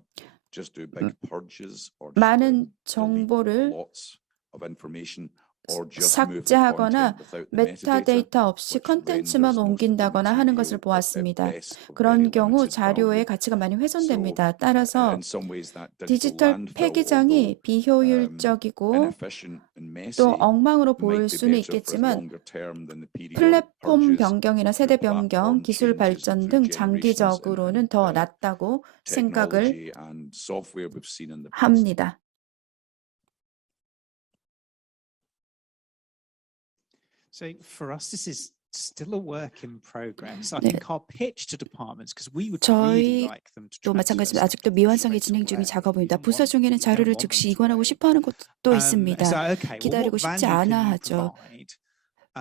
just do big purges or just 많은 delete 정보를 lots of information or just move the 삭제하거나 content without the 메타데이터 없이 which renders 컨텐츠만 most of the 옮긴다거나 material 하는 것을 at 보았습니다. best of very 그런 경우 limited 자료의 value. 가치가 많이 So, 훼손됩니다. 따라서 in some ways, that digital 디지털 landfill, 폐기장이 although 비효율적이고 inefficient and 또 messy, 엉망으로 보일 might be 수는 better for 있겠지만 longer term than the periodic 플랫폼 purges 변경이나 through 세대 변경, platform 기술 changes and 발전 through 등 generations 장기적으로는 in 더 낫다고 생각을 technology and software we've seen in the past. 합니다. So for us, this is still a work in progress. I 네. think our pitch to departments, because we would really 저희 like them to 또 transfer 마찬가지로 아직도 something 미완성이 straight 진행 중인 away. 작업입니다. We 부서 don't 중에는 want 자료를 them 즉시 to 이관하고 wait. 싶어 하는 곳도 있습니다. So, okay, well, 기다리고 what 싶지 value 않아 can you 하죠. provide?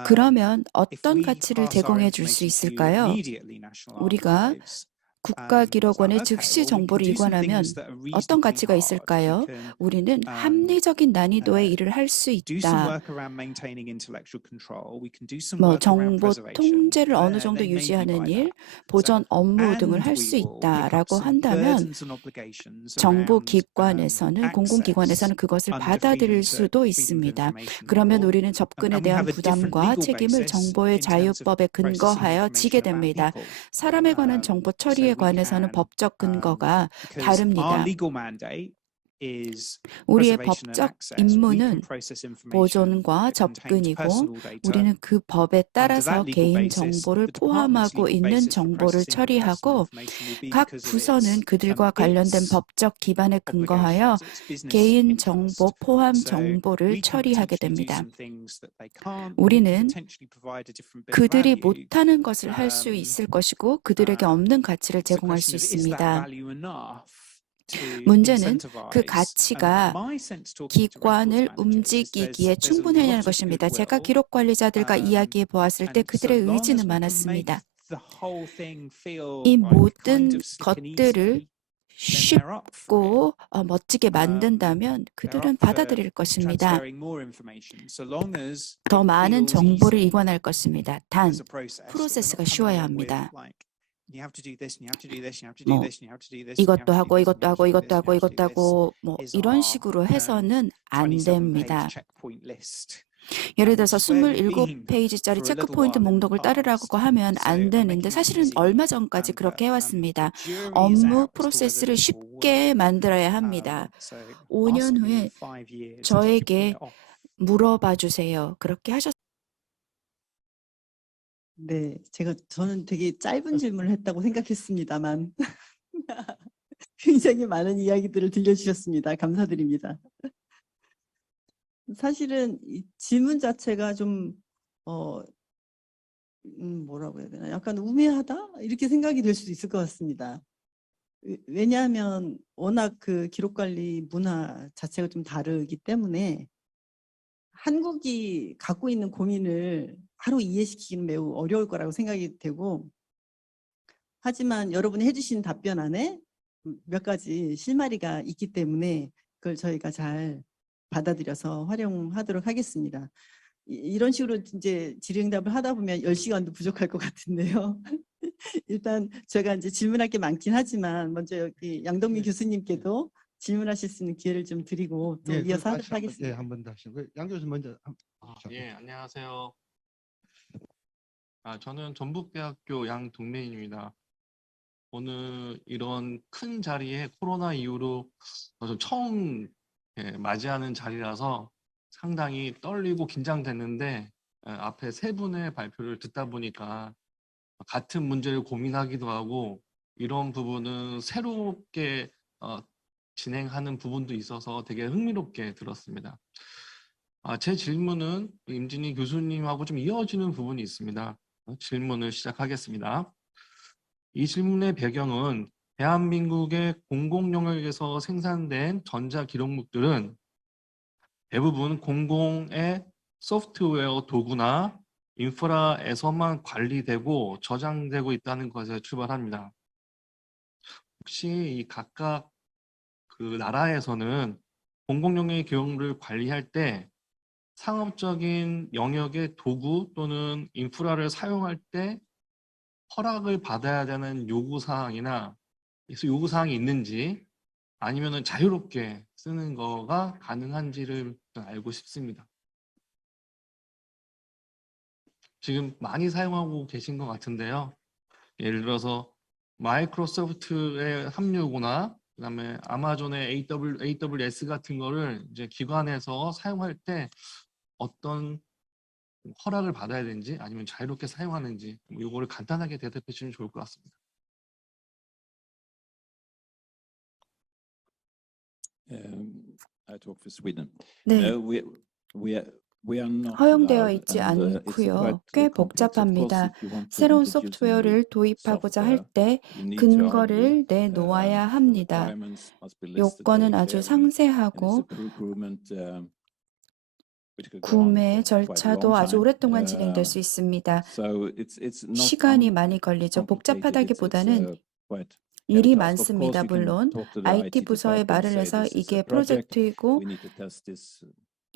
그러면 If 어떤 we 가치를 pass our 제공해 줄 수 information to 있을까요? immediately National 우리가 Archives, 국가기록원에 okay, 즉시 well, we can 정보를 do some 이관하면 things that are 어떤 reasonably 가치가 hard. 있을까요? We can 우리는 합리적인 난이도의 일을 할 수 do some 있다. work around maintaining intellectual control. We can do some 뭐 work around 정보 preservation. 통제를 어느 There, 정도 they may be 유지하는 by 일, that. 보존 업무 등을 And 할 we 수 will pick up 있다라고 some 한다면 burdens and obligations 정부 around 기관에서는 공공기관에서는 access 그것을 under 받아들일 freedom 수도 of 있습니다. information 그러면 law. 우리는 접근에 And we 대한 have a different 부담과 legal 책임을 basis 정보의 in terms of 자유법에 processing 근거하여 지게 information about 됩니다. people. 사람에 관한 정보 So 처리에 we 관해서는 can, 법적 근거가 because our 다릅니다. legal mandate is 우리의 preservation and 법적 access. We can 임무는 process information 보존과 that contains 접근이고 personal data. 우리는 그 법에 Under 따라서 that legal 개인 basis, 정보를 the department's 포함하고 legal 있는 basis for 정보를 processing the personal 처리하고 information will be 각 because of 부서는 its 그들과 관련된 법적 기반에 근거하여 obligations, its business 개인 interest. 정보 포함 So 정보를 we can 처리하게 potentially do 됩니다. some things that they can't. We can 우리는 potentially provide a different bit of 그들이 value. 못하는 것을 할 수 있을 것이고 그들에게 없는 가치를 It's a 제공할 수 question of is that 있습니다. value enough to 문제는 그 incentivize? 가치가 And my sense talking to 기관을 records managers is 움직이기에 there's a 충분하냐는 lot of 것입니다. 제가 goodwill. 기록 관리자들과 이야기해 보았을 때 And so 그들의 long as 의지는 we can make 많았습니다. the whole thing feel 이 like 모든 kind of slick and 것들을 easy, then they're up for it. 쉽고 멋지게 만든다면 They're 그들은 up for 받아들일 것입니다. transferring more information, so long as 더 it 많은 feels 정보를 easy 이관할 것입니다. 단 as a process. that we're not 프로세스가 coming 쉬워야 in with 합니다. like, you have to do this, and you have to do this, and you have to do 뭐 this, and you have to do this, and you 이것도 have to 하고 do this, and 이것도 you have 하고 to do 이것도 this, 하고 and you have to 이것도 do this, 하고 뭐 is 이런 our 식으로 해서는 안 27-page 됩니다. checkpoint list. 예를 들어서 It's where we've been 27페이지짜리 for a 체크 little 포인트 while in the 목록을 따르라고 past. 하면 So 안 I'm 되는데 making it 사실은 easy. 얼마 전까지 But 그렇게 해왔습니다. the jury is 업무 out as to whether 프로세스를 this will work. 쉽게 만들어야 합니다. So 5년 ask 후에 me in 5 years, did you pull 저에게 it off? 물어봐 주세요. 그렇게 네, 저는 되게 짧은 질문을 했다고 생각했습니다만 굉장히 많은 이야기들을 들려주셨습니다. 감사드립니다. 사실은 이 질문 자체가 좀 뭐라고 해야 되나, 약간 우매하다 이렇게 생각이 될 수도 있을 것 같습니다. 왜냐하면 워낙 그 기록관리 문화 자체가 좀 다르기 때문에 한국이 갖고 있는 고민을 바로 이해시키기는 매우 어려울 거라고 생각이 되고, 하지만 여러분이 해주신 답변 안에 몇 가지 실마리가 있기 때문에 그걸 저희가 잘 받아들여서 활용하도록 하겠습니다. 이런 식으로 이제 질의응답을 하다 보면 10시간도 부족할 것 같은데요. 일단 제가 이제 질문할 게 많긴 하지만 먼저 여기 양동민 교수님께도 질문하실 수 있는 기회를 좀 드리고 또 이어서 하도록 하겠습니다. 예, 한 번 더 하시고 양 교수 먼저. 예, 안녕하세요. 저는 전북대학교 양동민입니다. 오늘 이런 큰 자리에 코로나 이후로 좀 처음 맞이하는 자리라서 상당히 떨리고 긴장됐는데 앞에 세 분의 발표를 듣다 보니까 같은 문제를 고민하기도 하고 이런 부분은 새롭게 진행하는 부분도 있어서 되게 흥미롭게 들었습니다. 제 질문은 임진희 교수님하고 좀 이어지는 부분이 있습니다. 질문을 시작하겠습니다. 이 질문의 배경은 대한민국의 공공영역에서 생산된 전자기록물들은 대부분 공공의 소프트웨어 도구나 인프라에서만 관리되고 저장되고 있다는 것에 출발합니다. 혹시 이 각각 그 나라에서는 공공영역의 기록물을 관리할 때 상업적인 영역의 도구 또는 인프라를 사용할 때 허락을 받아야 되는 요구사항이나 요구사항이 있는지 아니면 자유롭게 쓰는 거가 가능한지를 알고 싶습니다. 지금 많이 사용하고 계신 것 같은데요. 예를 들어서 마이크로소프트의 합류구나 그다음에 아마존의 AWS 같은 거를 이제 기관에서 사용할 때 어떤 허락을 받아야 되는지 아니면 자유롭게 사용하는지 이거를 간단하게 대답해 주시면 좋을 것 같습니다. I talk for Sweden. 네. No, we are not 허용되어 allowed, 있지 and it's 않고요. quite 꽤 complex. Of course, 복잡합니다. if you want to 새로운 introduce a new 소프트웨어를 도입하고자 할 software, 때 you need to argue, 근거를 내놓아야 the 합니다. requirements must be listed very 요건은 아주 clearly, and it's a 상세하고 procurement which could go on 구매 for quite a 절차도 long 아주 time. 오랫동안 진행될 수 있습니다. So it's not 시간이 많이 걸리죠. complicated. It's 복잡하다기보다는 quite 일이 heavy task. Of 많습니다. course, you can 물론 talk to the IT IT 부서에 department, 말을 say 해서 this is 이게 a project. 프로젝트이고 We need to test this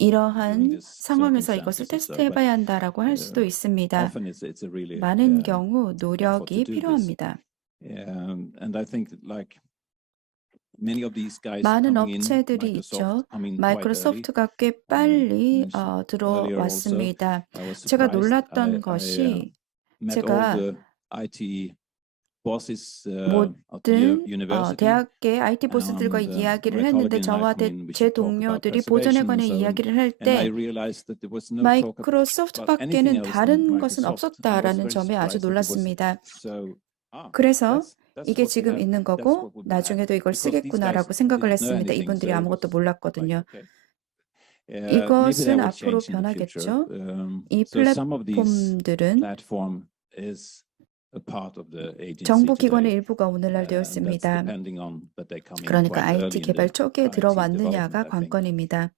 이러한 this 상황에서 이것을 circumstances. So, 테스트해봐야 한다라고 할 수도 있습니다. often it's a really 많은 경우 effort to 노력이 do this. 필요합니다. And I think that, like many of these guys 많은 coming in, 업체들이 Microsoft 있죠. coming quite early. 마이크로소프트가 꽤 빨리 mentioned earlier also, 들어왔습니다. I was 제가 surprised. 놀랐던 것이 met 제가 all the IT bosses of the 모든 university. 대학계 IT 보스들과 and, 이야기를 my 했는데 colleague and I 저와 come in, we 제 should talk about 동료들이 보존에 관해 preservation and so on. 이야기를 할 And I 때 realized that there was no talk about anything 마이크로소프트밖에는 else than 다른 것은 Microsoft. I was 없었다라는 very 점에 아주 surprised that it was 놀랐습니다. so, 그래서 that's 이게 what we 지금 have. 있는 That's 거고 what we have. 나중에도 이걸 Because these guys 쓰겠구나라고 생각을 didn't know 했습니다. anything, 이분들이 so it 아무것도 was 몰랐거든요. like, okay. Maybe that 이것은 will 앞으로 change in the future. 변하겠죠. 이 So some of these 플랫폼들은 platform is a part of the agency 정부 today. 기관의 일부가 오늘날 And that's 되었습니다. depending on that they come in 그러니까 quite IT early in 개발 the 초기에 IT 들어왔느냐가 development, I think. 관건입니다.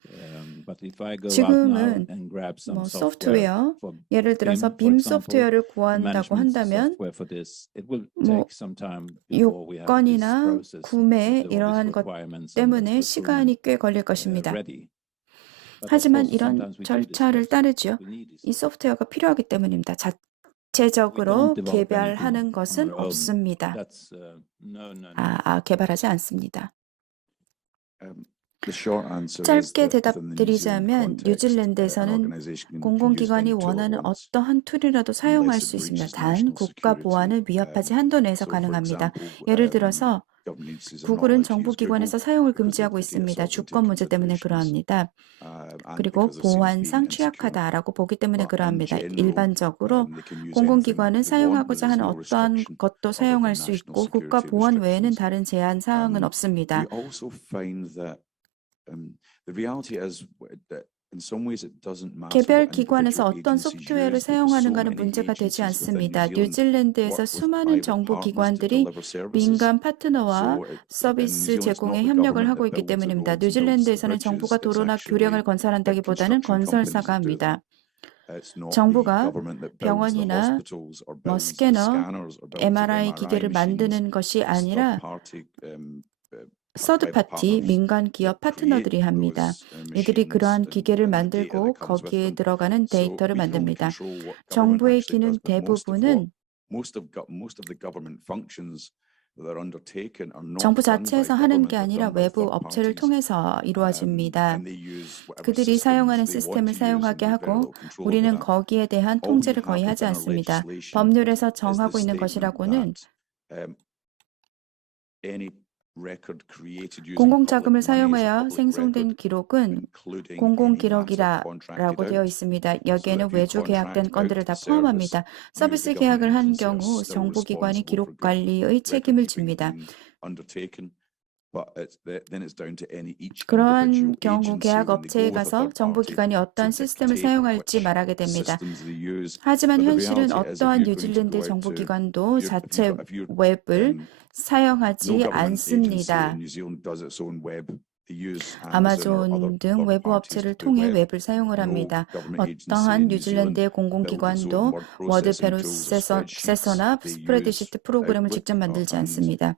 But if I go out now 지금은 and grab some 뭐 software 소프트웨어, for 예를 들어서 BIM, for 빔 example, 소프트웨어를 a 구한다고 management 한다면 software for this, it will 뭐 take some time before we have this 요건이나 process 구매 with all these 이러한 것 requirements and the 때문에 procurement 시간이 꽤 걸릴 것입니다. ready. But of 하지만 course, 이런 sometimes we do this 절차를 stuff 따르죠. because we need this 이 stuff. 소프트웨어가 필요하기 때문입니다. We 자체적으로 don't develop anything 개발하는 on 것은 our own. 없습니다. That's no. 개발하지 않습니다. The short answer is 짧게 that within the New Zealand 대답드리자면 context, an 뉴질랜드에서는 organization can use 공공기관이 any tool it 원하는 wants, 어떠한 툴이라도 사용할 unless 수 it 있습니다. breaches 단 national 국가 security. 보안을 위협하지 한도 내에서 So, for 가능합니다. example, 예를 들어서 government agencies are not 구글은 allowed to 정부 use Google 기관에서 사용을 because of 금지하고 the data 있습니다. sovereignty 주권 문제 때문에 considerations, 그러합니다. and 그리고 because it seems being 보안상 insecure. 취약하다라고 보기 때문에 But in 그러합니다. general, 일반적으로 they can use anything 공공기관은 they want, but 사용하고자 there's 하는 no 어떠한 restriction 것도 other 사용할 than 수 national 있고 국가 security 보안 외에는 restrictions. 다른 제한 사항은 없습니다. We also find that the reality is that in some ways it doesn't matter 개별 what 기관에서 individual 어떤 agencies 소프트웨어를 use because so 사용하는가는 many 문제가 되지 agencies within New 않습니다. Zealand 뉴질랜드에서 work with 수많은 private 정부 partners to 기관들이 deliver services. 민간 파트너와 So in New 서비스 Zealand, it's not 제공에 the 협력을 government 하고 that 있기 builds the 때문입니다. roads and builds the 뉴질랜드에서는 bridges. 정부가 It's 도로나 actually 교량을 big 건설한다기보다는 construction companies that do that. 건설사가 합니다. It's not the 정부가 government that builds the 병원이나 hospitals or 뭐 builds the 스캐너, scanners or builds the MRI MRI 기계를 machines. 만드는 것이 It's 아니라 third-party 서드파티 민간 기업 파트너들이 합니다. 이들이 그러한 기계를 만들고 거기에 들어가는 데이터를 만듭니다. 정부의 기능 대부분은 정부 자체에서 하는 게 아니라 외부 업체를 통해서 이루어집니다. 그들이 사용하는 시스템을 사용하게 하고 우리는 거기에 대한 통제를 거의 하지 않습니다. 법률에서 정하고 있는 것이라고는 공공자금을 사용하여 생성된 기록은 공공기록이라고 되어 있습니다. 여기에는 외주 계약된 건들을 다 포함합니다. 서비스 계약을 한 경우 정부기관이 기록관리의 책임을 집니다. 그러한 경우 계약 업체에 가서 정부기관이 어떠한 시스템을 사용할지 말하게 됩니다. 하지만 현실은 어떠한 뉴질랜드 정부기관도 자체 웹을 사용하지 않습니다. 아마존 등 외부 업체를 통해 웹을 사용을 합니다. 어떠한 뉴질랜드의 공공기관도 워드 프로세서나 스프레드시트 프로그램을 직접 만들지 않습니다.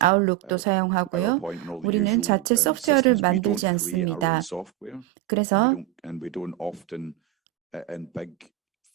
아웃룩도 사용하고요. 우리는 자체 소프트웨어를 만들지 않습니다. 그래서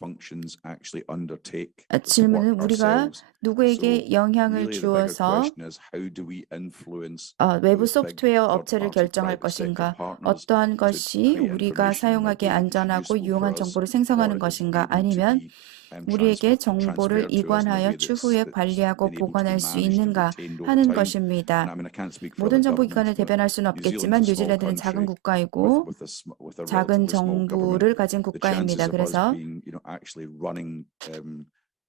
functions actually undertake to 질문은 work 우리가 ourselves. 누구에게 So 영향을 really the bigger 주어서 question is how do we influence 외부 those big 소프트웨어 업체를 third-party 결정할 private sector 것인가? partners 어떠한 to 것이 create 우리가 information in our 사용하기에 data to be 안전하고 useful for 유용한 us, 정보를 or 생성하는 if we 것인가? want to 아니면 be 우리에게 정보를 transferred to us in a 이관하여 way 추후에 that's 관리하고 been able to be 보관할 수 managed and 있는가 retained over 하는 time. 것입니다. And I mean, I can't speak for 모든 other 정보기관을 governments, but 대변할 수는 New Zealand's 없겠지만 a small 뉴질랜드는 작은 country 국가이고 with a 작은 relatively small government. 정부를 가진 The chances 국가입니다. of us 그래서 being, actually running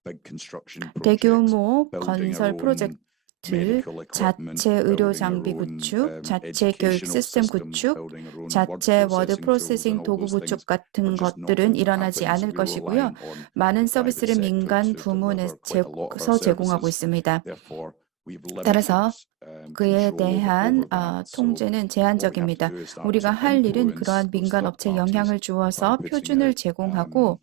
big construction projects, 대규모 building 건설 our own 프로젝트, medical equipment, 자체 의료 building our 장비 own 구축, 자체 교육 educational 시스템 systems, 구축, building our own word 자체 워드 processing tools 프로세싱 and all 도구 those things 구축 같은 are just not 것들은 going to 일어나지 happen. So 않을 we're 것이고요. relying on 많은 the private 서비스를 sector 민간 to deliver quite a lot of 부문에서 our 제공하고 services. 있습니다. Therefore, we've 따라서 limited 그에 control 대한 over that. So 통제는 what we have to 제한적입니다. do is start 우리가 to 할 일은 influence 그러한 those 민간 third 업체에 parties 영향을 by 주어서 putting 표준을 out 제공하고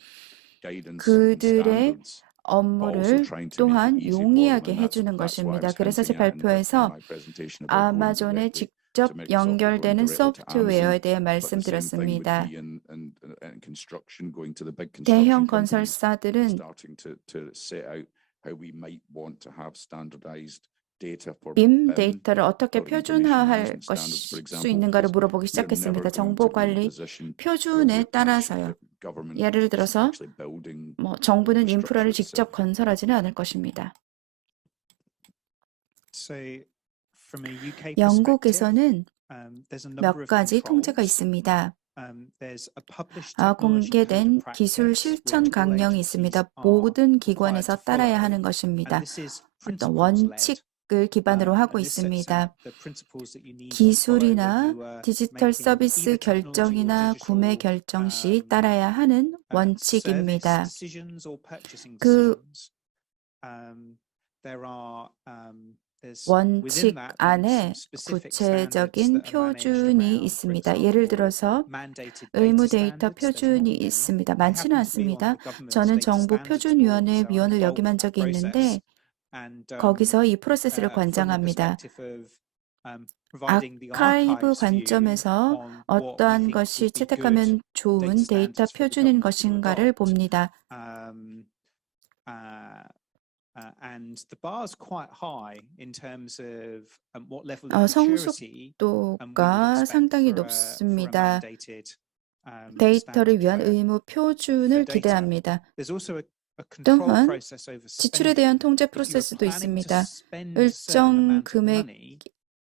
guidance and 그들의 standards, but also 업무를 trying to make it 또한 easy for them. 용이하게 And 해주는 that's what I 것입니다. was 그래서 제 hinting at in 발표에서 my presentation about going 아마존에 directly 직접 to Microsoft or going 연결되는 directly to 소프트웨어에 Amazon. 대해 But the same thing would 말씀드렸습니다. be in construction, going to the big 대형 construction companies, 건설사들은 starting to set out how we might want to have standardized data for 빔 데이터를 어떻게 building information 표준화할 management standards, for 수 example, 있는가를 because 물어보기 we're 시작했습니다. never going 정보 to be in a 관리 position where 표준에 we're 따라서요. the government 예를 is 들어서 actually building 정부는 infrastructure 인프라를 직접 itself. 건설하지는 않을 것입니다. So from a UK perspective, 영국에서는 there's a 몇 number of 가지 통제가 controls. 있습니다. There's a published technology code of 공개된 기술 practice 실천 which all 강령이 agencies 있습니다. are 모든 required 기관에서 to 따라야 follow. 하는 And 것입니다. this is 어떤 principles-led. 원칙을 기반으로 하고 And this sets 있습니다. out the principles that you need to follow when 기술이나 you are 디지털 making 서비스 either technology or 결정이나 구매 digital 결정 시 따라야 하는 service 원칙입니다. decisions or purchasing 그 decisions. There are there's 원칙 within that then 안에 some specific standards 구체적인 that are managed 표준이 around, for 있습니다. 예를 example, 들어서 mandated 의무 data 데이터 standards. There's not 표준이 many. 있습니다. I 많지는 happen to be on 않습니다. the government's 저는 data 정부 standards board, 표준위원회 so I'm 위원을 involved 역임한 with that 적이 있는데 process. And 거기서 이 프로세스를 from the 관장합니다. perspective of providing the 아카이브 archives view 관점에서 on what we 어떠한 think 것이 would be good 채택하면 좋은 data 데이터 standards for the 표준인 government to 것인가를 adopt. 봅니다. And the bar is quite high in terms of what level of maturity we would 성숙도가 expect 상당히 for a 높습니다. mandated 데이터를 standard 위한 for 의무 표준을 data. 기대합니다. There's also a control 또한 process over 지출에 spending. 대한 통제 If you are 프로세스도 planning to 있습니다. spend a certain 일정 amount of 금액 money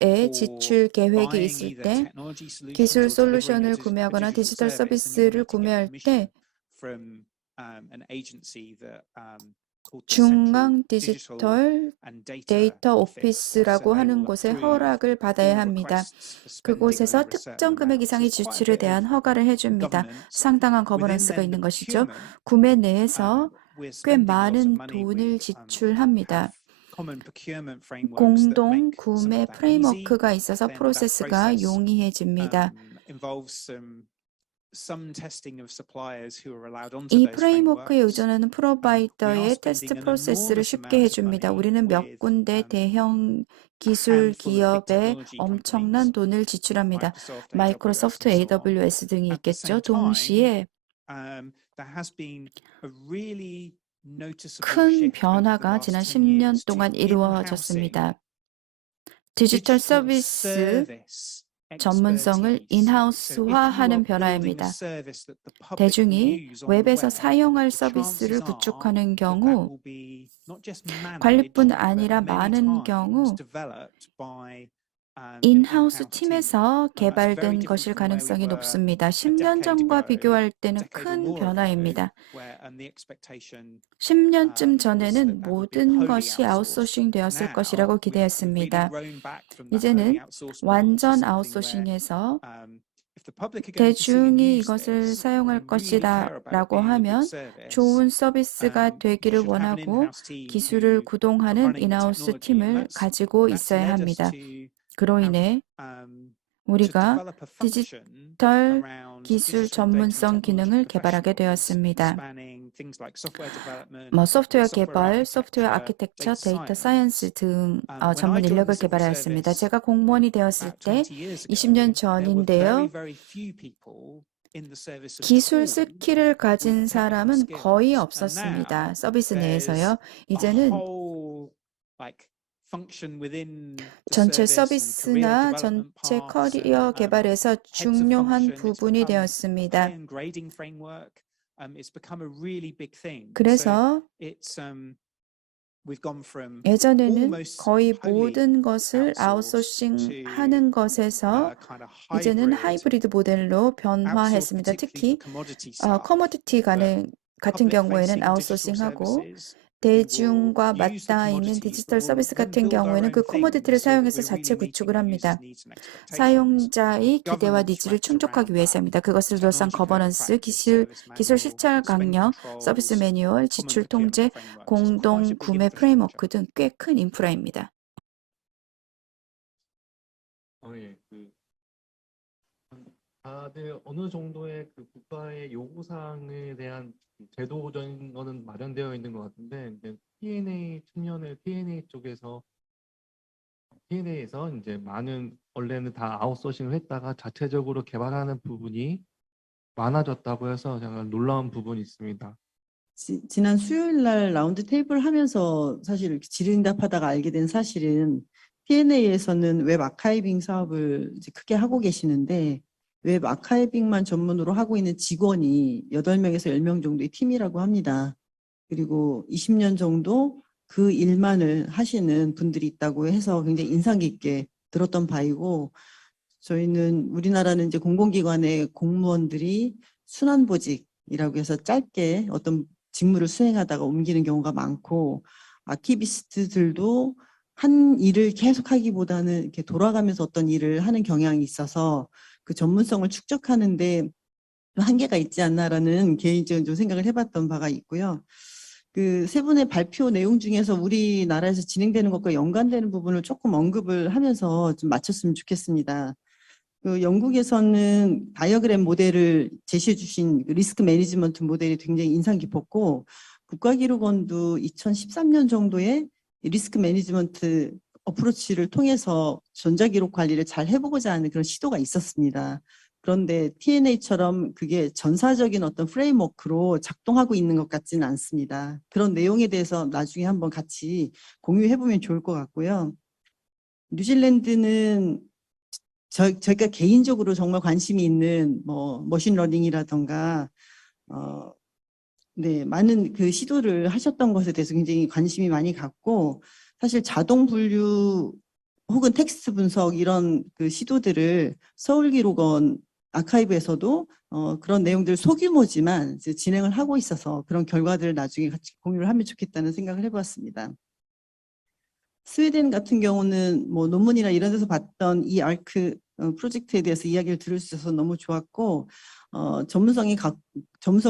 의 for 지출 계획이 buying 있을 either 때 technology solutions 기술 or delivering 솔루션을 a 구매하거나 digital 디지털 service, then you 서비스를 need to get 구매할 때 permission from an agency that called the Central 중앙 Digital 디지털 and Data 데이터 Office. So 오피스라고 they 하는 will 곳에 approve 허락을 받아야 all 합니다. requests for spending 그곳에서 over a certain 특정 금액 amount. So 이상의 it's quite a 지출에 bit 대한 of 허가를 해줍니다. governance. 상당한 Within 거버넌스가 then 있는 the 것이죠. procurement, 구매 내에서 we're 꽤 spending lots of 많은 money. 돈을 We 지출합니다. have common procurement frameworks that 공동 make some 구매 of that easy. 프레임워크가 있어서 Then that 프로세스가 process 용이해집니다. involves some testing of suppliers who are allowed onto 이 those 프레임워크에 frameworks. 의존하는 We are 프로바이더의 spending 테스트 an 프로세스를 enormous 쉽게 amount of 해줍니다. money 우리는 몇 with 군데 대형 a 기술 handful of big 기업에 technology 엄청난 companies, 돈을 지출합니다. Microsoft, 마이크로소프트, AWS, and so on. AWS 등이 At the 있겠죠. same time, 동시에 there has been a really noticeable 큰 shift over the 변화가 last 지난 10 10년 years to 동안 in-housing 이루어졌습니다. 디지털 digital 서비스 service 전문성을 expertise. So if you are 인하우스화하는 building a 변화입니다. service that the public will 대중이 use on the 웹에서 web, 사용할 the 서비스를 chances are 구축하는 that that 경우 will be not just managed, 관리뿐 but 아니라 many 많은 times 경우 developed by an 인하우스 in-house team. 팀에서 And that's very 개발된 different 것일 from where we 가능성이 were 높습니다. a 10년 decade 전과 ago, 비교할 a 때는 decade or 큰 more ago, 변화입니다. where the expectation 10년쯤 was 전에는 that that would be 모든 wholly 것이 outsourced. 아웃소싱 되었을 Now 것이라고 we've really 기대했습니다. grown back from that wholly 이제는 outsourced model to 완전 something where 아웃소싱에서 if the public are going to see and 대중이 use 이것을 this 사용할 and really care 것이다 about it 라고 being a 하면 good service, 좋은 서비스가 you 되기를 should have an 원하고 in-house team 기술을 who are 구동하는 running the 인하우스 technology, and 팀을 가지고 that's 있어야 led us 합니다. to 그로 have 인해 to 우리가 develop a function 디지털 around 기술 digital and data 전문성 technology 기능을 개발하게 professionals, 되었습니다. spanning things like software development, 소프트웨어 software 개발, 소프트웨어 architecture, 아키텍처, 데이터 data 사이언스 등 When 전문 I joined 인력을 the civil 개발하였습니다. service 제가 공무원이 되었을 about 때 20 years ago, 20년 there were 전인데요. very few people in the service at 기술 all 스킬을 가진 with technical 사람은 거의 skills. And 없었습니다. now 서비스 내에서요. there's a 이제는 whole like function within the 전체 service and career 서비스나 development 전체 paths 커리어 and 개발에서 heads of 중요한 function. It's 부분이 become a pay 되었습니다. and grading framework. It's become a really big thing. So 그래서 it's we've gone from 예전에는 almost 거의 wholly 모든 것을 outsourced 아웃소싱 to 하는 것에서 kind of 이제는 hybrid 하이브리드 모델로 outsourced, 변화했습니다. particularly for 특히 commodity stuff. 커머디티 But 같은 경우에는 public-facing digital 아웃소싱하고 services, we will 대중과 use the 맞닿아 있는 commodities, 디지털 but we'll 서비스 then 같은 build our 경우에는 own 그 things 커머디티를 so that 사용해서 we're 자체 really 구축을 meeting the users' 합니다. needs and expectations. 사용자의 기대와 Governance 니즈를 wraps 충족하기 around that. 위해서입니다. 그것을 둘러싼 Technology code of 거버넌스, practice, 기술 service 실천 manual, spend 강령, 서비스 controls, 매뉴얼, common 지출 procurement 통제, frameworks. It's quite a 공동 big 구매 infrastructure. 프레임워크 등 꽤 큰 인프라입니다. 예, 다들 어느 정도의 그 국가의 요구사항에 대한 제도적인 거는 마련되어 있는 것 같은데, 이제 T&A 측면의 T&A 쪽에서 T&A에서 이제 많은 원래는 다 아웃소싱을 했다가 자체적으로 개발하는 부분이 많아졌다고 해서 제가 놀라운 부분이 있습니다. 지난 수요일 날 라운드 테이블 하면서 사실 이렇게 질의응답하다가 알게 된 사실은 P&A에서는 웹 아카이빙 사업을 이제 크게 하고 계시는데 웹 아카이빙만 전문으로 하고 있는 직원이 8명에서 10명 정도의 팀이라고 합니다. 그리고 20년 정도 그 일만을 하시는 분들이 있다고 해서 굉장히 인상 깊게 들었던 바이고, 저희는 우리나라는 이제 공공기관의 공무원들이 순환보직이라고 해서 짧게 어떤 직무를 수행하다가 옮기는 경우가 많고, 아키비스트들도 한 일을 계속하기보다는 이렇게 돌아가면서 어떤 일을 하는 경향이 있어서 그 전문성을 축적하는데 한계가 있지 않나라는 개인적인 좀 생각을 해봤던 바가 있고요. 그 세 분의 발표 내용 중에서 우리나라에서 진행되는 것과 연관되는 부분을 조금 언급을 하면서 좀 맞췄으면 좋겠습니다. 그 영국에서는 다이어그램 모델을 제시해 주신 그 리스크 매니지먼트 모델이 굉장히 인상 깊었고, 국가기록원도 2013년 정도에 리스크 매니지먼트 어프로치를 통해서 전자기록 관리를 잘 해보고자 하는 그런 시도가 있었습니다. 그런데 T&A처럼 그게 전사적인 어떤 프레임워크로 작동하고 있는 것 같지는 않습니다. 그런 내용에 대해서 나중에 한번 같이 공유해보면 좋을 것 같고요. 뉴질랜드는 저희가 개인적으로 정말 관심이 있는 뭐 머신러닝이라던가 네, 많은 그 시도를 하셨던 것에 대해서 굉장히 관심이 많이 갔고, 사실 자동 분류 혹은 텍스트 분석 이런 그 시도들을 서울기록원 아카이브에서도 그런 내용들 소규모지만 이제 진행을 하고 있어서 그런 결과들을 나중에 같이 공유를 하면 좋겠다는 생각을 해보았습니다. 스웨덴 같은 경우는 뭐 논문이나 이런 데서 봤던 이 아크 프로젝트에 대해서 이야기를 들을 수 있어서 너무 좋았고, 전문성을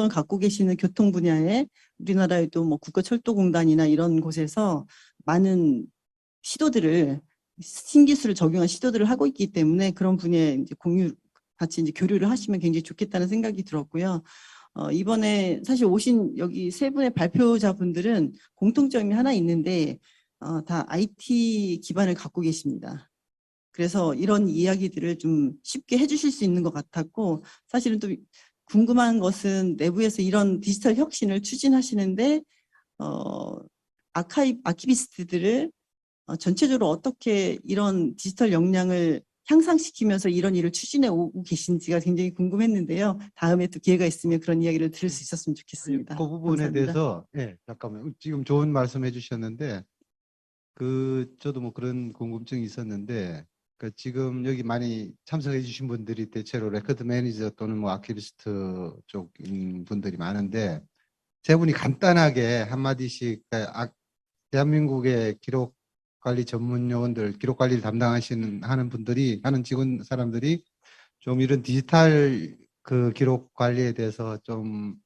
갖고 계시는 교통 분야에 우리나라에도 뭐 국가철도공단이나 이런 곳에서 많은 시도들을 신기술을 적용한 시도들을 하고 있기 때문에 그런 분야에 이제 같이 이제 교류를 하시면 굉장히 좋겠다는 생각이 들었고요. 이번에 사실 오신 여기 세 분의 발표자분들은 공통점이 하나 있는데 다 IT 기반을 갖고 계십니다. 그래서 이런 이야기들을 좀 쉽게 해주실 수 있는 것 같았고, 사실은 또 궁금한 것은 내부에서 이런 디지털 혁신을 추진하시는데 아키비스트들을 전체적으로 어떻게 이런 디지털 역량을 향상시키면서 이런 일을 추진해 오고 계신지가 굉장히 궁금했는데요. 다음에 또 기회가 있으면 그런 이야기를 들을 수 있었으면 좋겠습니다. 그 부분에 감사합니다. 대해서 잠깐만, 지금 좋은 말씀해 주셨는데 저도 뭐 그런 궁금증이 있었는데 지금 여기 많이 참석해 주신 분들이 대체로 레코드 매니저 또는 뭐 아키비스트 쪽인 분들이 많은데 세 분이 간단하게 한마디씩 대한민국의 기록 관리 전문 요원들, 기록 관리를 하는 분들이 하는 사람들이 좀 이런 디지털 그 기록 관리에 대해서 좀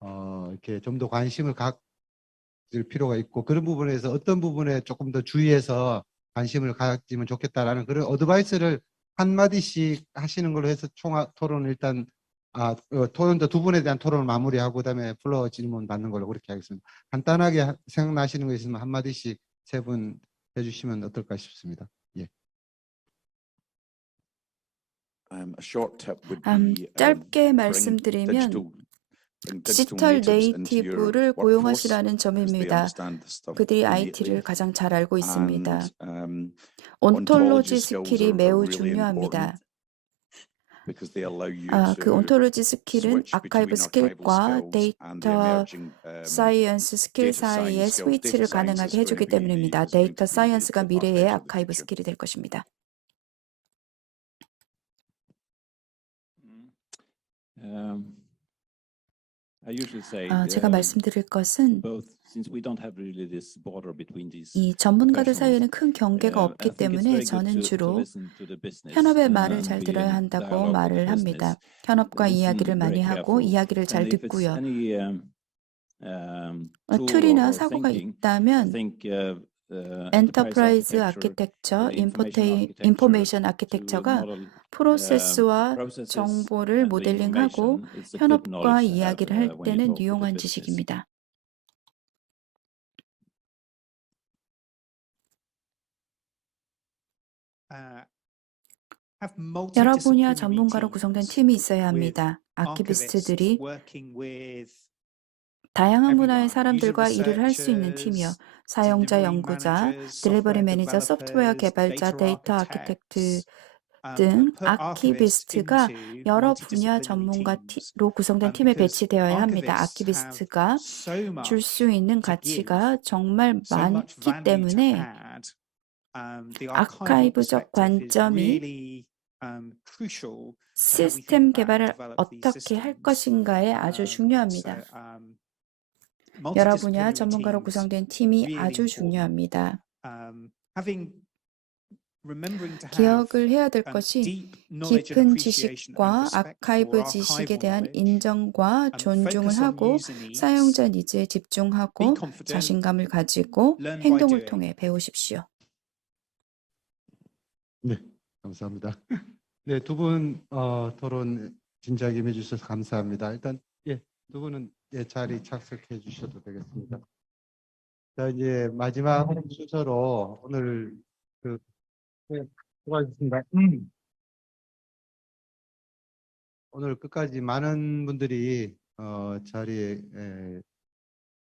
이렇게 좀 더 관심을 가질 필요가 있고, 그런 부분에서 어떤 부분에 조금 더 주의해서 관심을 가지면 좋겠다라는 그런 어드바이스를 한마디씩 하시는 걸로 해서 토론을 일단 토론자 두 분에 대한 토론을 마무리하고 그다음에 플로어 질문 받는 걸로 그렇게 하겠습니다. 간단하게 생각나시는 거 있으면 한마디씩 세 분 해주시면 어떨까 싶습니다. 예. A short tip would be 짧게 bring 말씀드리면 bring 디지털 natives into your 네이티브를 workforce 고용하시라는 because they 점입니다. understand this stuff 그들이 immediately. IT를 가장 잘 알고 있습니다. And 온톨로지 skills 스킬이 are 매우 really 중요합니다. important because they allow you 그 온톨로지 to 스킬은 switch 아카이브 between archival 스킬과 skills and the 데이터 emerging 사이언스 스킬 data science 사이의 skills. Data 스위치를 science 가능하게 is going 해주기 to be 때문입니다. is going 데이터 to be 사이언스가 the 미래의 archives of the 아카이브 future. 스킬이 될 것입니다. I usually say 제가 말씀드릴 것은 both, since we don't have really this border between these 이 전문가들 professionals, 사이에는 큰 경계가 I 없기 think it's 때문에 very good 저는 to 주로 listen to the business, 현업의 말을 잘 be 들어야 in 한다고 dialogue with the 말을 합니다. business, 현업과 listen 이야기를 very 많이 하고 careful, 이야기를 잘 and if it's 듣고요. any tool 툴이나 or 사고가 thinking, I 있다면 think 엔터프라이즈 architecture, 아키텍처, the 인포메이션 to 아키텍처가 model 프로세스와 processes 정보를 and the 모델링하고 information, it's a good 현업과 knowledge to have 이야기를 할 when you 때는 talk to the 유용한 business. 지식입니다. 여러 분야 전문가로 구성된 팀이 있어야 합니다. 아키비스트들이 다양한 문화의 사람들과 일을 할 수 있는 팀이요. 사용자 연구자, 딜리버리 매니저, 소프트웨어 개발자, 데이터 아키텍트 등 아키비스트가 여러 분야 전문가로 구성된 팀에 배치되어야 합니다. 아키비스트가 줄 수 있는 가치가 정말 많기 때문에 아카이브적 관점이 시스템 개발을 어떻게 할 것인가에 아주 중요합니다. 여러 분야 전문가로 구성된 팀이 아주 중요합니다. 기억을 해야 될 것이 깊은 지식과 아카이브 지식에 대한 인정과 존중을 하고 사용자 니즈에 집중하고 자신감을 가지고 행동을 통해 배우십시오. 네, 감사합니다. 네, 두 분 토론 진지하게 임해 주셔서 감사합니다. 일단 두 분은 자리 착석해 주셔도 되겠습니다. 자, 이제 마지막 순서로 오늘 수고하셨습니다. 오늘 끝까지 많은 분들이 자리에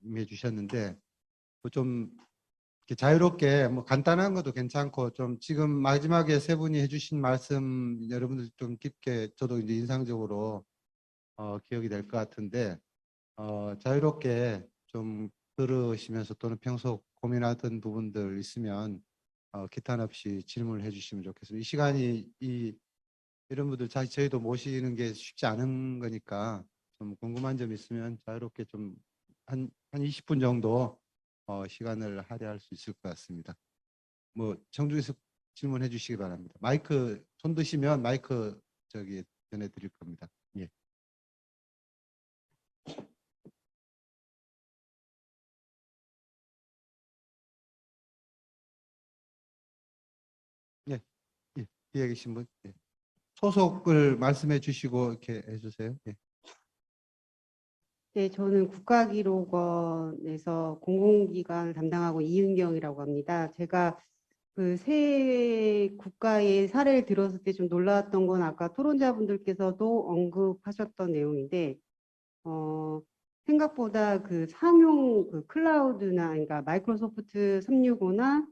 임해 주셨는데 좀 이렇게 자유롭게 뭐 간단한 것도 괜찮고 좀 지금 마지막에 세 분이 해주신 말씀 여러분들 좀 깊게 저도 이제 인상적으로 기억이 될 것 같은데 자유롭게 좀 들으시면서 또는 평소 고민하던 부분들 있으면 기탄 없이 질문을 해주시면 좋겠습니다. 이 시간이 이런 분들 저희도 모시는 게 쉽지 않은 거니까 좀 궁금한 점 있으면 자유롭게 좀 한 20분 정도 시간을 할애할 수 있을 것 같습니다. 뭐 청중에서 질문해 주시기 바랍니다. 마이크 손 드시면 마이크 전해드릴 겁니다. 예. 뒤에 계신 분 소속을 말씀해 주시고 이렇게 해주세요. 네, 저는 국가기록원에서 공공기관을 담당하고 이은경이라고 합니다. 제가 그 새 국가의 사례를 들었을 때 좀 놀라웠던 건 아까 토론자분들께서도 언급하셨던 내용인데 생각보다 그 상용 그 클라우드나 그러니까 마이크로소프트 365나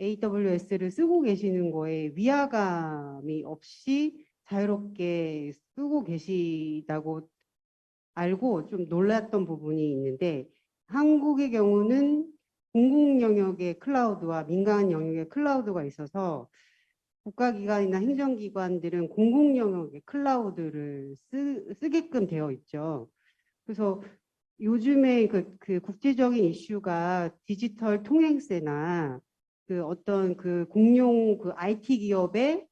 AWS를 쓰고 계시는 거에 위화감이 없이 자유롭게 쓰고 계시다고 알고 좀 놀랐던 부분이 있는데 한국의 경우는 공공 영역의 클라우드와 민간 영역의 클라우드가 있어서 국가기관이나 행정기관들은 공공 영역의 클라우드를 쓰게끔 되어 있죠. 그래서 요즘에 그 국제적인 이슈가 디지털 통행세나 그 어떤 그 공용 그 IT 기업의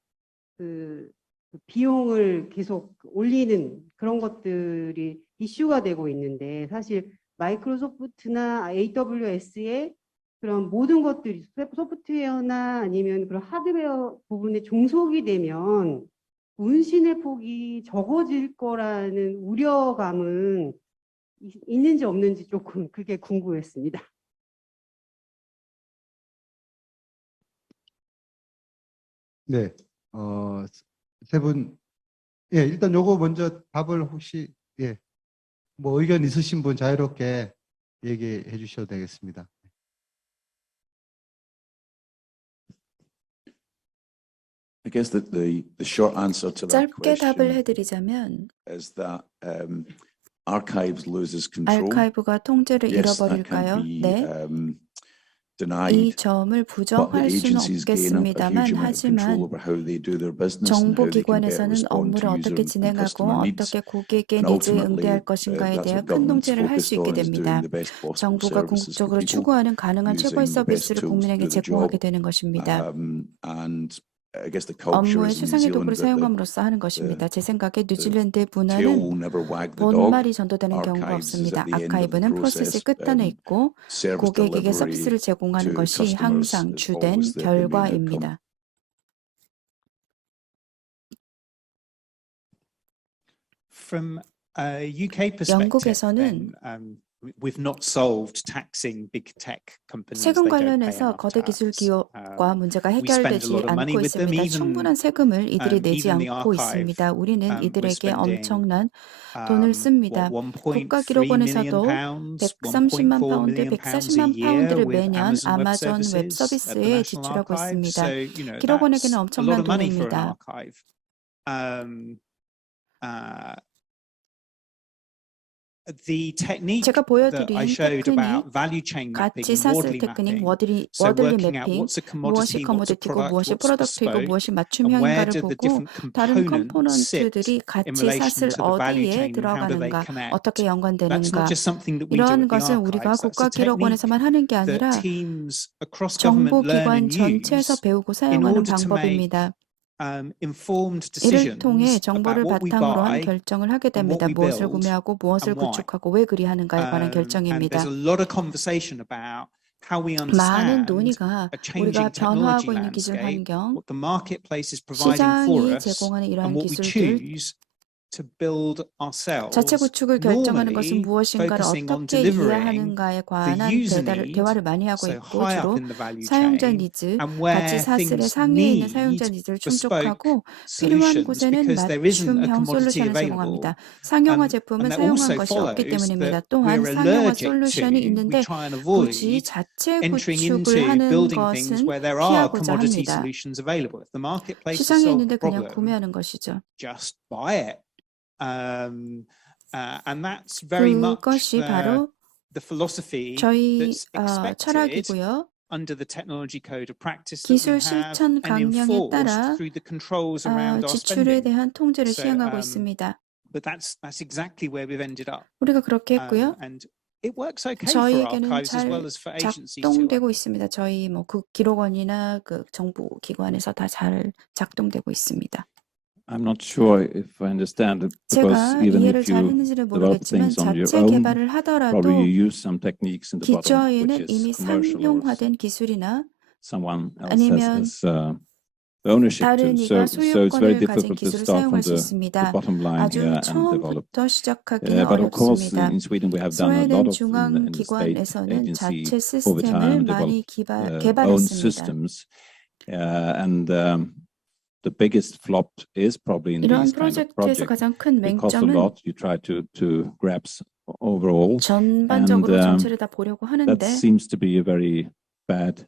그 비용을 계속 올리는 그런 것들이 이슈가 되고 있는데 사실 마이크로소프트나 AWS의 그런 모든 것들이 소프트웨어나 아니면 그런 하드웨어 부분에 종속이 되면 운신의 폭이 적어질 거라는 우려감은 있는지 없는지 조금 그게 궁금했습니다. 네, 세 분, 예, 일단 요거 먼저 답을 혹시, 예, 뭐 의견 있으신 분 자유롭게 얘기해 주셔도 되겠습니다. I guess that the short answer to that 짧게 답을 question 해드리자면 is that archives loses control. 아카이브가 통제를 Yes, that can 잃어버릴까요? be 네. um, 이 denied. 점을 But the 부정할 수는 agencies gain a huge 없겠습니다만 amount of control 하지만 over how they do their business and how they can better 정보기관에서는 respond 업무를 to user 어떻게 and 진행하고 customer needs. 어떻게 고객의 And 니즈에 ultimately, 응대할 것인가에 that's 대해 what 큰 government's 통제를 할 수 focused 있게 on, is 됩니다. doing the best possible 정부가 services for 궁극적으로 people, 추구하는 가능한 최고의 using the best 서비스를 tools to 국민에게 do the 제공하게 job. 되는 것입니다. And I guess the culture 업무의 is in New 수상의 도구를 Zealand that 사용함으로써 하는 것입니다. 제 생각에 뉴질랜드의 tail 문화는 will never wag the dog. 본말이 전도되는 경우가 Archives is 없습니다. at the end of the 아카이브는 프로세스의 process. 끝단에 있고 Service 고객에게 delivery 서비스를 제공하는 to 것이 customers 항상 is 주된 always the main outcome. 결과입니다. From a UK perspective, 영국에서는 then, we've not solved taxing big tech companies. 세금 They don't pay 관련해서 enough 거대 기술 tax. 기업과 문제가 we spend a 해결되지 lot of money 않고 with them, 있습니다. even 충분한 세금을 이들이 내지 even the 않고 archive. 있습니다. 우리는 We're 이들에게 spending 엄청난 돈을 씁니다. what, 1.3 million 국가기록원에서도 pounds, 130만 1.4 파운드, million pounds a 140만 year 파운드를 with 매년 Amazon 아마존 웹 Web Services at the 서비스에 National 지출하고 Archive. 있습니다. So, you know, 기록원에게는 that's a lot 엄청난 of money for an 돈입니다. archive. The technique 제가 that I 보여드린 showed 테크닉, about value chain mapping 같이 and 샀을 Wardley 테크닉, mapping, 워들리 so working 매핑, out what's a 무엇이 commodity, what's a 커모디티고 product, 무엇이 what's 프로덕트이고 bespoke, 무엇이 and where 맞춤형인가를 do the 보고 different 다른 components sit 컴포넌트들이 in 같이 relation 샀을 to the value 어디에 chain and how do they 들어가는가, connect. 어떻게 That's not 연관되는가. just something that we do 이러한 at the 것은 우리가 archives. That's a technique 국가기록원에서만 하는 게 that 아니라 teams across government learn 정보기관 and 전체에서 use 배우고 in 사용하는 order to make 방법입니다. informed 이를 통해 decisions 정보를 about what we 바탕으로 한 buy 결정을 하게 and 됩니다. what we 무엇을 build 구매하고 무엇을 and why. 구축하고 왜 그리하는가에 관한 And there's 결정입니다. a lot of conversation about how we 많은 understand 논의가 a 우리가 changing technology 변화하고 있는 기술 landscape, 환경, what the marketplace is providing for 시장이 us, 제공하는 and 이러한 what we 기술들, choose to build 자체 ourselves, 구축을 결정하는 것은 normally 무엇인가를 focusing on 어떻게 delivering 이해하는가에 the 관한 user need, 대화를 많이 하고 so 있고 high up 주로 in the value 사용자 chain, 니즈, and 같이 where 사슬의 things 상위에 있는 사용자 need 니즈를 bespoke 충족하고 필요한 solutions 곳에는 because there isn't a 맞춤형 commodity 솔루션을 available. 제공합니다. 상용화 And 제품은 that 사용한 also 것이 없기 follows 때문입니다. that 또한 we're 상용화 allergic 솔루션이 to, we 있는데 try and 굳이 avoid 자체 entering 구축을 into 하는 building things 것은 where there are 피하고자 commodity 합니다. solutions available. If the marketplace has 시장에 solved 있는데 the 그냥 problem, 구매하는 것이죠. just buy it. And that's very much 그것이 바로 the philosophy 저희 that's expected 철학이고요. under the technology code of practice that 기술 we have 실천 and 강령에 enforced 따라 through the controls around our 지출에 spending. 대한 통제를 So, 시행하고 있습니다. but that's exactly where we've ended up. 우리가 그렇게 했고요. And it works okay for 저희에게는 archives as 잘 well as for agencies too. 작동되고 있습니다. 저희 뭐 그 기록원이나 그 정부 기관에서 다 잘 작동되고 있습니다. I'm not sure if I understand it because 제가 even 이해를 if 잘 you 했는지는 develop 모르겠지만 things on your 자체 own, 개발을 하더라도 probably you use some techniques in the bottom, 기초에는 which is 이미 commercial or 상용화된 기술이나 someone else 아니면 has ownership to. 다른 이가 So it's very 소유권을 가진 difficult to 기술을 start from 사용할 수 the 있습니다. bottom line 아주 here and develop. 처음부터 시작하기는 But of course, 어렵습니다. in Sweden we have done a lot 스웨덴 of 중앙 in the state 기관에서는 agency 자체 over 시스템을 time 많이 developed own 개발했습니다. systems, and the biggest flop is probably in 이런 these kind of 프로젝트에서 projects. 가장 큰 They cost a 맹점은 lot. You try to grasp overall. 전반적으로 And, 전체를 다 보려고 That 하는데 seems to be a very bad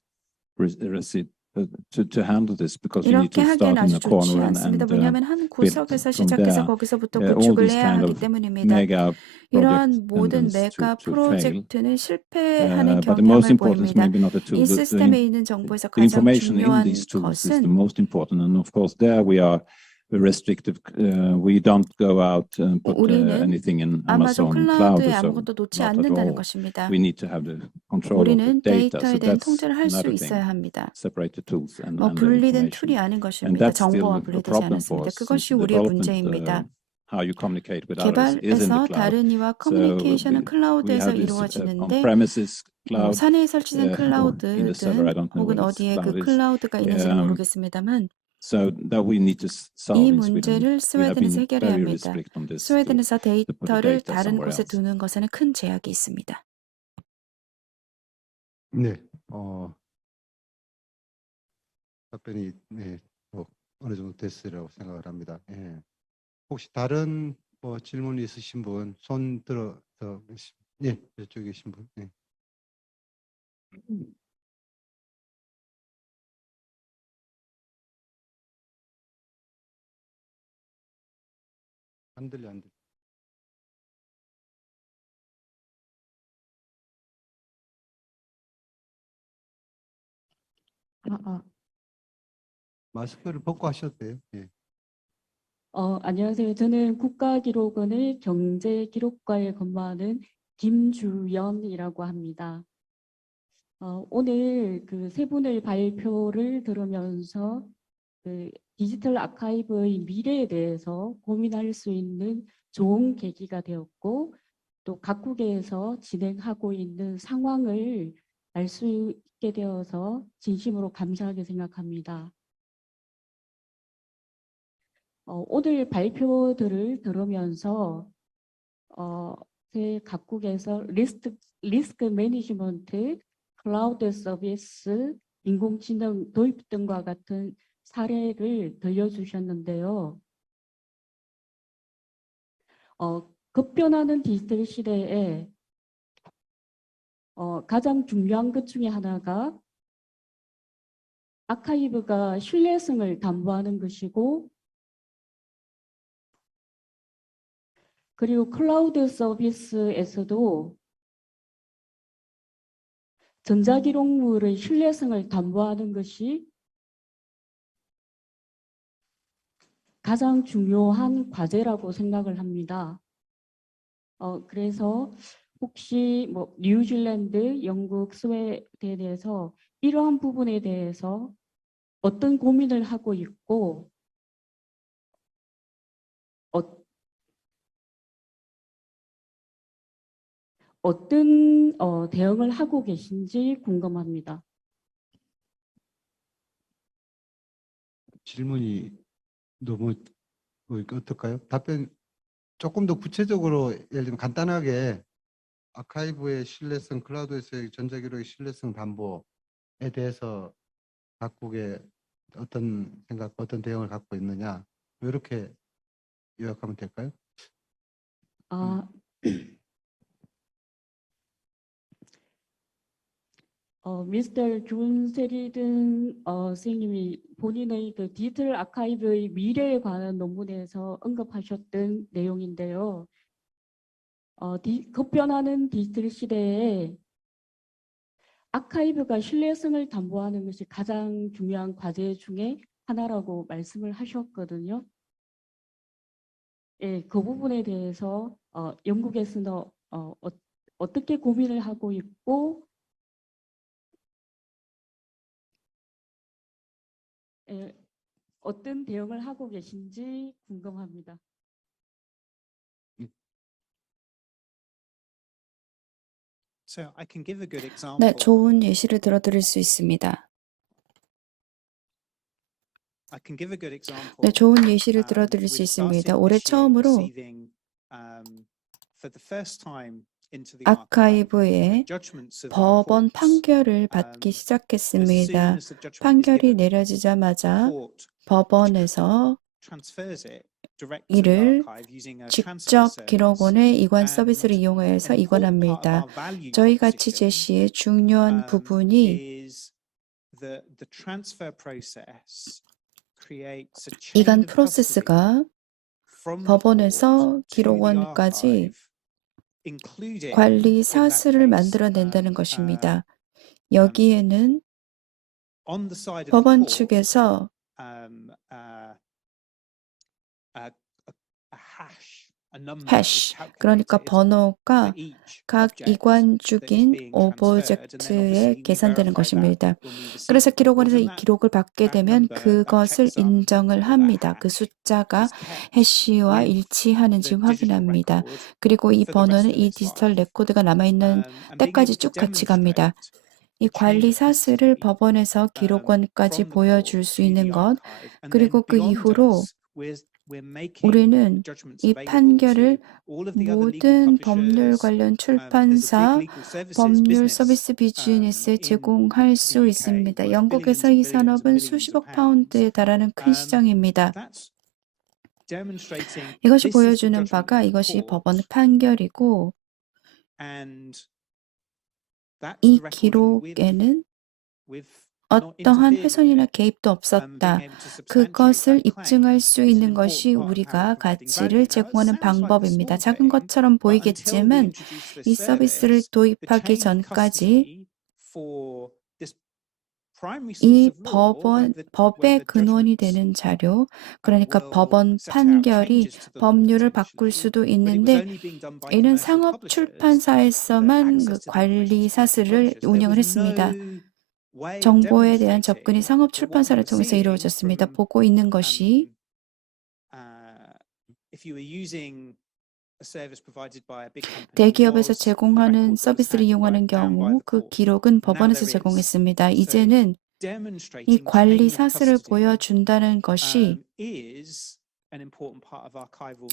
recipe to handle this because you need 이렇게 to 하기엔 start in 아주 a 좋지 corner 않습니다. and 왜냐하면 한 구석에서 from 시작해서 there. 거기서부터 All 구축을 these 해야 kind 하기 of 때문입니다. mega 이러한 project 모든 tendencies 메가 to fail. 프로젝트는 실패하는 But the most 경향을 important is 보입니다. maybe not the tool. 이 시스템에 있는 정보에서 The 가장 information in 중요한 these tools is the 것은 most important, and of course there we are restrictive. We don't go out and put 우리는 anything in 아마존 Amazon cloud 클라우드에 or so. 아무것도 놓지 Not at 않는다는 all. 것입니다. We need to have the control of the 우리는 data. 데이터에 So 대한 that's 통제를 할 수 another 있어야 thing. 합니다. Separate the tools and 뭐 the 분리된 information. 툴이 아닌 And 것입니다. that's still 정보와 a 분리되지 problem for 않았습니다. us. 그것이 The 우리의 development, 문제입니다. how you communicate with others is in 개발에서 the cloud. 다른 이와 커뮤니케이션은 We 클라우드에서 have this 이루어지는데 on-premises 뭐 cloud 산에 설치된 or in the server. 클라우드든 I don't know 혹은 what its 어디에 그 cloud is. 클라우드가 있는지는 모르겠습니다만 So that we need to solve 이 in Sweden. 문제를 We have 스웨덴에서 been 해결해야 very 합니다. restrict on this. 스웨덴에서 to put the 데이터를 data 다른 somewhere 곳에 else. 두는 것에는 큰 제약이 있습니다. 네, 답변이 네, 뭐 어느 정도 됐으리라고 생각을 합니다. 예. 혹시 다른 뭐 질문 있으신 분, 손 들어, 예, 이쪽에 계신 분. 예. 안 들려, 안 들려. 마스크를 벗고 하셔도 돼요. 예. 안녕하세요. 저는 국가기록원의 경제기록과에 근무하는 김주연이라고 합니다. 오늘 그 세 분의 발표를 들으면서 그 디지털 아카이브의 미래에 대해서 고민할 수 있는 좋은 계기가 되었고, 또 각국에서 진행하고 있는 상황을 알 수 있게 되어서 진심으로 감사하게 생각합니다. 오늘 발표들을 들으면서 제 각국에서 리스크 매니지먼트, 클라우드 서비스, 인공지능 도입 등과 같은 사례를 들려주셨는데요. 급변하는 디지털 시대에 가장 중요한 것 중에 하나가 아카이브가 신뢰성을 담보하는 것이고, 그리고 클라우드 서비스에서도 전자기록물의 신뢰성을 담보하는 것이 가장 중요한 과제라고 생각을 합니다. 그래서 혹시 뭐 뉴질랜드, 영국, 스웨덴에서 이러한 부분에 대해서 어떤 고민을 하고 있고 어떤 대응을 하고 계신지 궁금합니다. 질문이 너무 어떨까요? 답변 조금 더 구체적으로 예를 들면 간단하게 아카이브의 신뢰성, 클라우드에서의 전자기록의 신뢰성 담보에 대해서 각국의 어떤 생각, 어떤 대응을 갖고 있느냐 이렇게 요약하면 될까요? 미스터 존 세리든 선생님이 본인의 그 디지털 아카이브의 미래에 관한 논문에서 언급하셨던 내용인데요. 급변하는 디지털 시대에 아카이브가 신뢰성을 담보하는 것이 가장 중요한 과제 중에 하나라고 말씀을 하셨거든요. 예, 그 부분에 대해서 영국에서는 어떻게 고민을 하고 있고, 예, 어떤 대응을 하고 계신지 궁금합니다. So I can give a good 네, example. 좋은 예시를 들어드릴 수 있습니다. I can give a good example. 네, 좋은 예시를 Um, 들어드릴 수 we've started 있습니다. 올해 this year 처음으로 receiving, for the first time into the archive, 아카이브에 judgments of our 법원 courts. 판결을 받기 As soon 시작했습니다. as the judgment is 판결이 given, the 내려지자마자 court 법원에서 transfers it direct to the 이를 archive using a transfer 직접 service. 기록원의 이관 서비스를 And 이용해서 an important part of 이관합니다. our value 저희 가치 proposition 제시의 중요한 부분이 is the transfer process creates a chain 이관 of custody 프로세스가 from the 법원에서 court to the 기록원까지 archive, including 관리 in that 사슬을 case, 만들어낸다는 것입니다. 여기에는 on the side of the 법원 court, 측에서 a hash, a number is 해시, 그러니까 calculated 번호가 for each 각 object 이관 that is 중인 being transferred, and then 오브젝트에 obviously we 계산되는 verify that 것입니다. when we receive 그래서 the record, 기록원에서 이 and 기록을 받게 that 되면 number, that 그것을 checksum, 인정을 or that 합니다. 그 hash 숫자가 is kept 해시와 with 일치하는지 the digital 확인합니다. record 그리고 이 for the rest 번호는 of 이 its 디지털 life. 레코드가 남아있는 And being able 때까지 to 쭉 같이 갑니다. demonstrate 이 the chain 관리 of 사슬을 custody 법원에서 기록원까지 from the court 보여줄 수 to 있는 the 것, archive, and then 그리고 그 beyond 이후로 us, we're 우리는 이 판결을 모든 법률 관련 출판사, 법률 서비스 비즈니스에 제공할 수 있습니다. 영국에서 이 산업은 수십억 파운드에 달하는 큰 시장입니다. 이것이 보여주는 바가 이것이 법원 판결이고 이 기록에는 어떠한 훼손이나 개입도 없었다. 그것을 입증할 수 있는 것이 우리가 가치를 제공하는 방법입니다. 작은 것처럼 보이겠지만 이 서비스를 도입하기 전까지 이 법의 근원이 되는 자료, 그러니까 법원 판결이 법률을 바꿀 수도 있는데 이는 상업 출판사에서만 그 관리 사슬을 운영을 했습니다. 정보에 대한 접근이 상업 출판사를 통해서 이루어졌습니다. 보고 있는 것이 대기업에서 제공하는 서비스를 이용하는 경우 그 기록은 법원에서 제공했습니다. 이제는 이 관리 사슬을 보여준다는 것이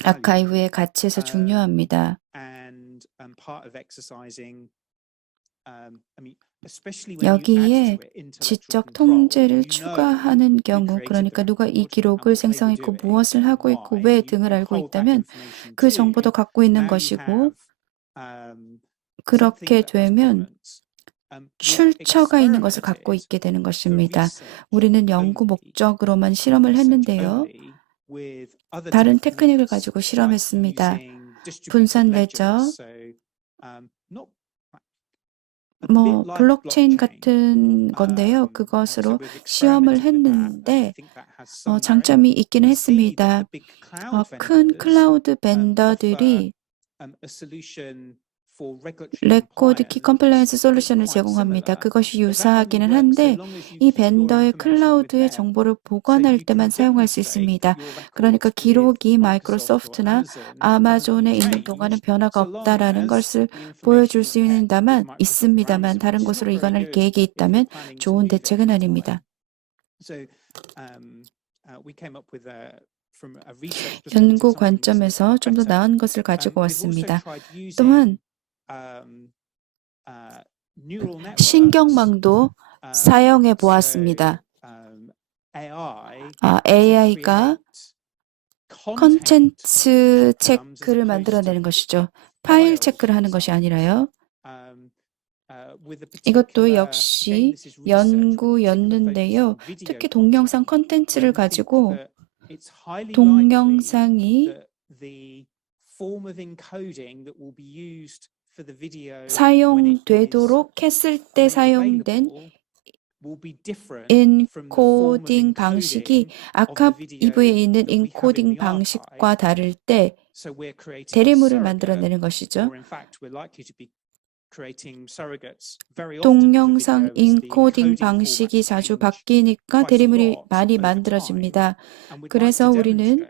아카이브의 가치에서 중요합니다. 여기에 지적 통제를 추가하는 경우, 그러니까 누가 이 기록을 생성했고 무엇을 하고 있고 왜 등을 알고 있다면 그 정보도 갖고 있는 것이고 그렇게 되면 출처가 있는 것을 갖고 있게 되는 것입니다. 우리는 연구 목적으로만 실험을 했는데요. 다른 테크닉을 가지고 실험했습니다. 분산 레저, 블록체인 같은 건데요. 그것으로 시험을 했는데 장점이 있기는 했습니다. 큰 클라우드 벤더들이 레코드 키 컴플라이언스 솔루션을 제공합니다. 그것이 유사하기는 한데 이 벤더의 클라우드의 정보를 보관할 때만 사용할 수 있습니다. 그러니까 기록이 마이크로소프트나 아마존에 있는 동안은 변화가 없다라는 것을 보여줄 수 있습니다만 다른 곳으로 이관할 계획이 있다면 좋은 대책은 아닙니다. 연구 관점에서 좀 더 나은 것을 가지고 왔습니다. 또한 신경망도 사용해 보았습니다. AI가 컨텐츠 체크를 만들어내는 것이죠. 파일 체크를 하는 것이 아니라요. 이것도 역시 연구였는데요. 특히 동영상 컨텐츠를 가지고 동영상이 사용되도록 했을 때 사용된 인코딩 방식이 아카이브에 있는 인코딩 방식과 다를 때 대리물을 만들어내는 것이죠. 동영상 인코딩 방식이 자주 바뀌니까 대리물이 많이 만들어집니다. 그래서 우리는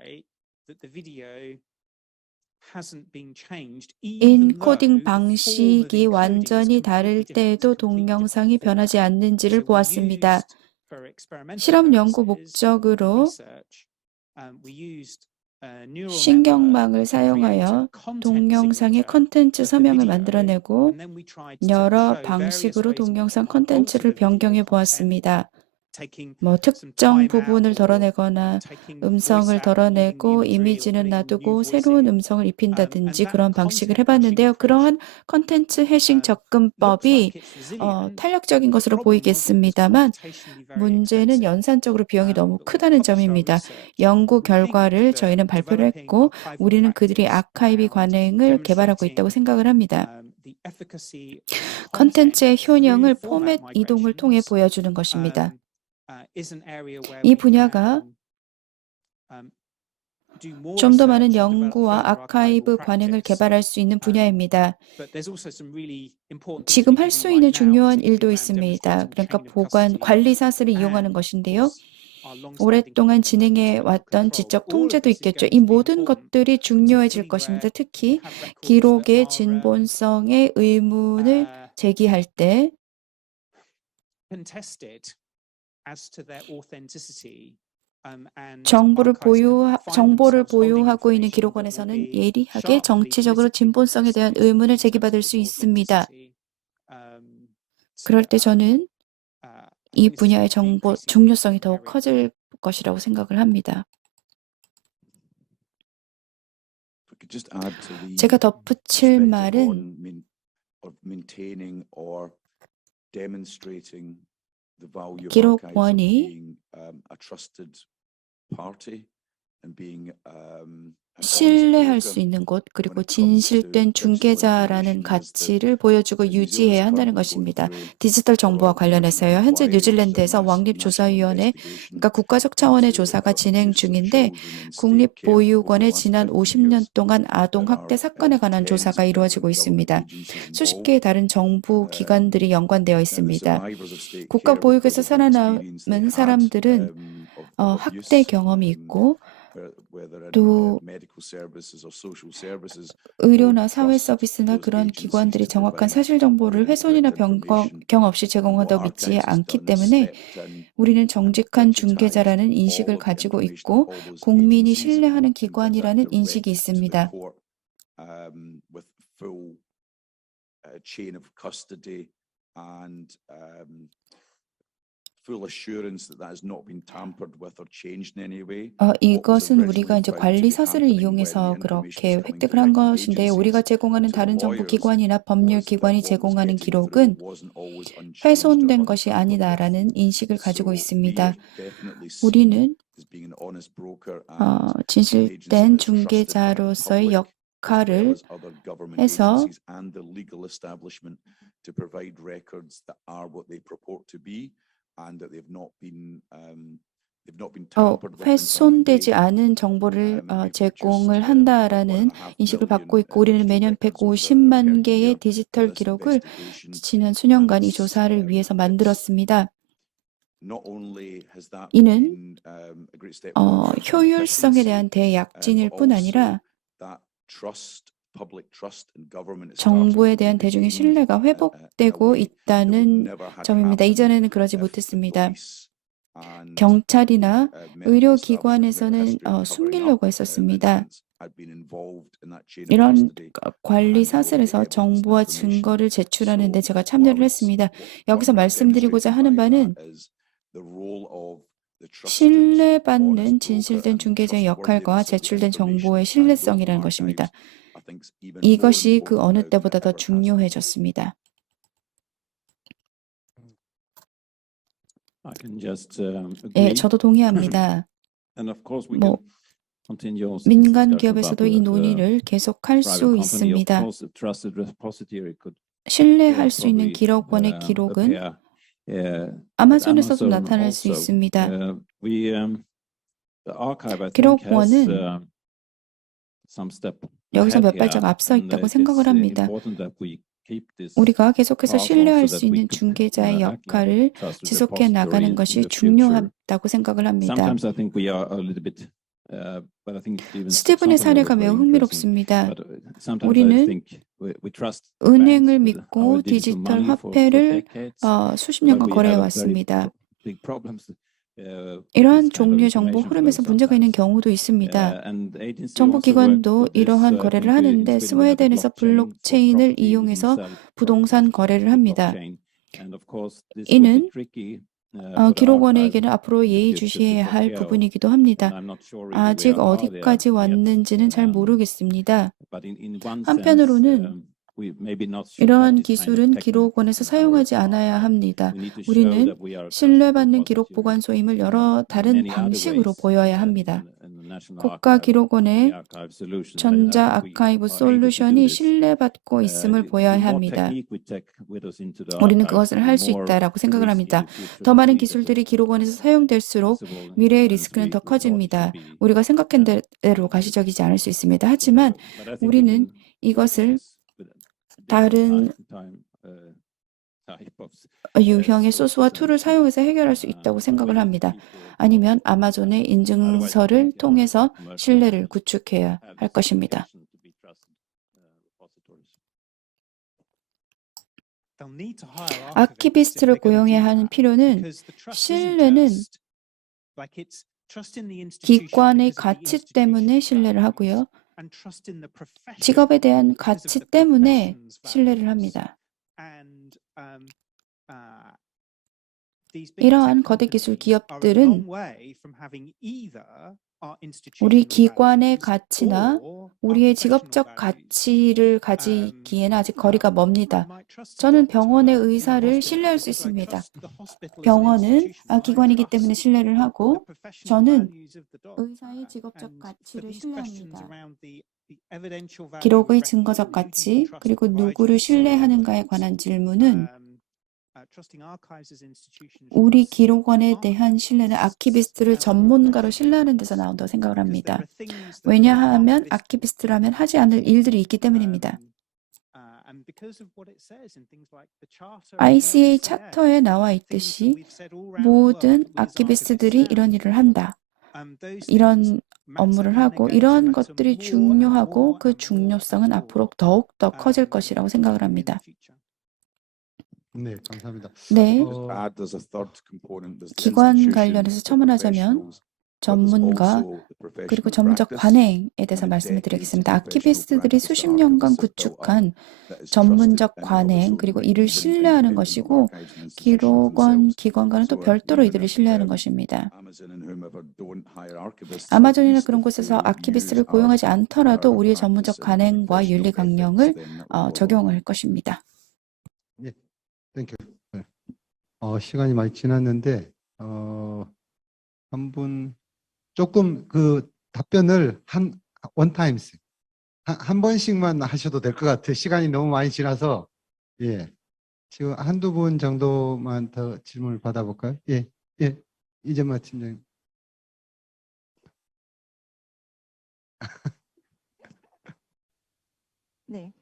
인코딩 방식이 완전히 다를 때에도 동영상이 변하지 않는지를 보았습니다. 실험 연구 목적으로 신경망을 사용하여 동영상의 컨텐츠 서명을 만들어내고 여러 방식으로 동영상 컨텐츠를 변경해 보았습니다. 특정 부분을 덜어내거나 음성을 덜어내고 이미지는 놔두고 새로운 음성을 입힌다든지 그런 방식을 해봤는데요. 그러한 컨텐츠 해싱 접근법이 탄력적인 것으로 보이겠습니다만 문제는 연산적으로 비용이 너무 크다는 점입니다. 연구 결과를 저희는 발표를 했고 우리는 그들이 아카이브 관행을 개발하고 있다고 생각을 합니다. 컨텐츠의 효능을 포맷 이동을 통해 보여주는 것입니다. 이 분야가 좀 더 많은 연구와 아카이브 관행을 개발할 수 있는 분야입니다. 지금 할 수 있는 중요한 일도 있습니다. 그러니까 보관, 관리 사슬을 이용하는 것인데요. 오랫동안 진행해 왔던 지적 통제도 있겠죠. 이 모든 것들이 중요해질 것입니다. 특히 기록의 진본성의 의문을 제기할 때 정보를 보유하고 있는 기록원에서는 예리하게 정치적으로 진본성에 대한 의문을 제기받을 수 있습니다. 그럴 때 저는 이 분야의 정보 중요성이 더욱 커질 것이라고 생각을 합니다. If we could just add to the 제가 덧붙일 perspective 말은 on of maintaining or demonstrating the value of archives of 기록원이 being a trusted party and being an honest 신뢰할 broker 수 있는 곳, when 그리고 it comes to 진실된 digital 중개자라는 information as the 가치를 보여주고 New Zealand's 유지해야 한다는 currently going 것입니다. through 디지털 정보와 or national 관련해서요. 현재 inquiries, 뉴질랜드에서 national 왕립조사위원회, investigation 그러니까 국가적 차원의 into 조사가 진행 use of 중인데 children in state care over the 국립보유원의 last 지난 50 50년 years. 동안 아동 There 학대 are 사건에 관한 tens 조사가 of 이루어지고 different government 있습니다. agencies 수십 involved. 개의 다른 정부 기관들이 연관되어 And the 있습니다. survivors of state 국가 care, 보육에서 because of the experience they 살아남은 had 사람들은 of 학대 abuse, 경험이 있고 whether in 또 medical services or social services, 의료나 more 사회 trust 서비스나 those 그런 agencies 기관들이 to 정확한 provide 사실 정보를 훼손이나 incorrect information. 변경 없이 And 제공한다고 what 믿지 archives has 않기 done is 때문에 stepped in 우리는 and 정직한 digitized 중개자라는 all 인식을 of the 가지고 information 있고 of all those 국민이 agencies 신뢰하는 and put that 기관이라는 인식이 direct to the 있습니다. court with full chain of custody and full assurance that that has not been tampered with or changed in any way. 이것은 우리가 이제 관리 사슬을 이용해서 그렇게 획득을 한 것인데 우리가 제공하는 다른 정부 기관이나 법률 기관이 제공하는 기록은 훼손된 것이 아니다라는 인식을 가지고 있습니다. 우리는 진실된 중개자로서의 역할을 해서 to provide records that are what they purport to be and that they've not been tampered with in any 훼손되지 way. 않은 정보를 If we 제공을 just, 한다라는 1.5 인식을 받고 million 있고 우리는 매년 digital records 150만 per 개의 year 디지털 for this 기록을 investigation. 지난 수년간 이 And 조사를 위해서 it's 만들었습니다. not only has that 이는 been a great step forward in 효율성에 efficiency, 대한 대약진일 but 뿐 also 아니라 that trust, public trust in government is 정부에 starting to 대한 be 대중의 regained 신뢰가 in a 회복되고 way that would 있다는 never had 점입니다. happened 이전에는 그러지 if the 못했습니다. police and 경찰이나 medical 의료기관에서는 establishment in the history of covering 숨기려고 up 했었습니다. incidents had been involved in that chain of 이런 custody 관리 and handing over the 사슬에서 evidence and 정보와 information. 증거를 제출하는 데 So 제가 참여를 what 했습니다. I'm 여기서 말씀드리고자 하는 바는 demonstrating by that is the role of the trusted, 신뢰받는 honest broker 진실된 and 중개자의 역할과 trustworthiness of the 제출된 information 정보의 handed over from 신뢰성이라는 것입니다. archives, I think is even more 이것이 그 important 어느 now than 때보다 it 더 ever has been. 중요해졌습니다. I can just 예, agree. 저도 동의합니다. And of course we 뭐, can continue also this 민간 discussion 기업에서도 about 이 the 논의를 계속할 private 수 company. Of 있습니다. course, the trusted repository could 신뢰할 수 있는 probably 기록원의 기록은 appear at 아마존에서도 Amazon 나타날 수 also. 있습니다. The archive I think has 기록원은 some step 여기서 ahead 몇 발짝 here, 앞서 and 있다고 it is 생각을 합니다. important that we keep this 우리가 계속해서 powerful 신뢰할 so 수 that we 있는 could 중개자의 act like a 역할을 trusted 지속해 repository 나가는 in 것이 the future. 중요하다고 생각을 합니다. Sometimes I think we are a little bit, but I think 스티븐의 사례가 매우 흥미롭습니다. sometimes I 우리는 think we trust 은행을 banks with 믿고 our digital 디지털 money for 화폐를 decades, 수십 but 년간 we 거래해 have a very 왔습니다. big problems. with 이러한 this kind of 종류의 정보 information 흐름에서 flow 문제가 있는 sometimes. 경우도 있습니다. And agency 정부 also work 기관도 with this, 이러한 I 거래를 think, in 하는데 Sweden we have a 스웨덴에서 blockchain for 블록체인을 property. We can 이용해서 sell 부동산 properties 거래를 with 합니다. blockchain. And of course, this will be 이는 tricky for the 기록원에게는 archive 앞으로 in the future to 예의주시해야 take 할 care of. 부분이기도 And 합니다. I'm not sure really 아직 where are they 어디까지 yet. 왔는지는 잘 모르겠습니다. But in one sense, 한편으로는 we maybe not should have 이러한 this kind of 기술은 technique 기록원에서 in our 사용하지 않아야 archive. 합니다. We need to show 우리는 that we are a trusted 신뢰받는 기록 repository 보관소임을 in 여러 다른 many other 방식으로 ways 보여야 in 합니다. the national 국가 archive, the 기록원의 archive solution. 전자 And we 아카이브 are able to do 솔루션이 this. 신뢰받고 있음을 The 보여야 more 합니다. technique we take with us into the 우리는 archives, 그것을 the 할 수 more 있다라고 생각을 risk in 합니다. the future 더 will 많은 be that 기술들이 it's 기록원에서 사용될수록 possible 미래의 and 리스크는 더 we thought it should 커집니다. be. 우리가 생각한 대로 가시적이지 않을 수 있습니다. 하지만 But I think we 우리는 can work with 이것을 this with a 다른 different type of 유형의 소스와 sources 툴을 and 사용해서 해결할 수 있다고 생각을 합니다. 아니면 아마존의 인증서를 통해서 신뢰를 구축해야 할 것입니다. 아키비스트를 고용해야 하는 필요는 신뢰는 기관의 가치 때문에 신뢰를 하고요. 직업에 대한 가치 때문에 신뢰를 합니다. 이러한 거대 기술 기업들은 우리 기관의 가치나 우리의 직업적 가치를 가지기에는 아직 거리가 멉니다. 저는 병원의 의사를 신뢰할 수 있습니다. 병원은 기관이기 때문에 신뢰를 하고 저는 의사의 직업적 가치를 신뢰합니다. 기록의 증거적 가치, 그리고 누구를 신뢰하는가에 관한 질문은 우리 기록원에 대한 신뢰는 아키비스트를 전문가로 신뢰하는 데서 나온다고 생각을 합니다. 왜냐하면 아키비스트라면 하지 않을 일들이 있기 때문입니다. ICA 차터에 나와 있듯이 모든 아키비스트들이 이런 일을 한다. 이런 업무를 하고 이런 것들이 중요하고 그 중요성은 앞으로 더욱더 커질 것이라고 생각을 합니다. 네, 감사합니다. 네, Add there's a third component, there's the 기관 institution, 관련해서 the 첨언하자면 professionals, but there's 전문가 also the 그리고 professional 전문적 practice 관행에 대해서 and the 말씀을 decades of 드리겠습니다. professional 아키비스트들이 practice 수십 that 년간 archivists have built up 구축한 that is trusted 전문적 and 관행 also 그리고 even 이를 신뢰하는 것이고 archives and institutions 기록원 themselves. 기관과는 또 So, 별도로 even 이들을 if, 신뢰하는 것입니다. Amazon and whomever don't hire archivists, at 아마존이나 least 그런 if 곳에서 they 아키비스트를 use 고용하지 our 않더라도 우리의 practice 전문적 and 관행과 윤리 professional 강령을 ethics, then that will go a long 적용할 way. 것입니다. 땡큐. 네. 시간이 많이 지났는데 한 분 조금 그 답변을 원타임스 한 번씩만 하셔도 될 것 같아요. 시간이 너무 많이 지나서 예. 지금 한두 분 정도만 더 질문을 받아볼까요? 예, 예. 이재만 팀장님. 네.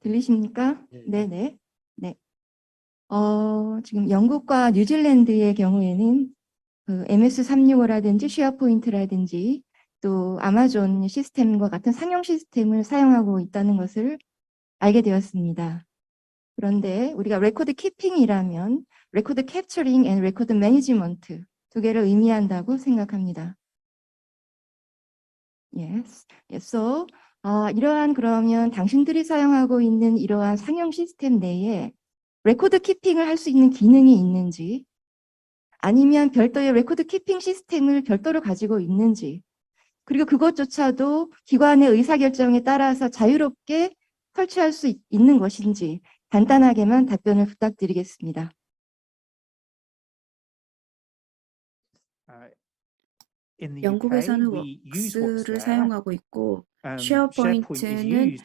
들리십니까? 예, 예. 네네. 네. 지금 영국과 뉴질랜드의 경우에는 그 MS365라든지 쉐어포인트라든지 또 아마존 시스템과 같은 상용 시스템을 사용하고 있다는 것을 알게 되었습니다. 그런데 우리가 레코드 키핑이라면 레코드 캡처링 앤 레코드 매니지먼트 두 개를 의미한다고 생각합니다. Yes. So, 이러한 그러면 당신들이 사용하고 있는 이러한 상용 시스템 내에 레코드 키핑을 할 수 있는 기능이 있는지 아니면 별도의 레코드 키핑 시스템을 별도로 가지고 있는지 그리고 그것조차도 기관의 의사결정에 따라서 자유롭게 설치할 수 있는 것인지 간단하게만 답변을 부탁드리겠습니다. 영국에서는 웍스를 사용하고 있고 쉐어포인트는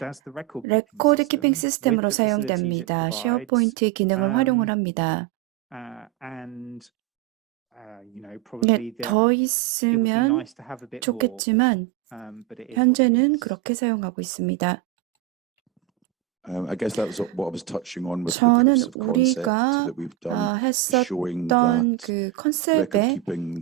레코드 키핑 시스템으로 사용됩니다. 쉐어포인트의 기능을 활용을 합니다. 네, 더 있으면 좋겠지만 현재는 그렇게 사용하고 있습니다. I guess that was what I was touching on with the 저는 proofs of concept 우리가 that we've done, showing 했었던 that 그 record 컨셉에 keeping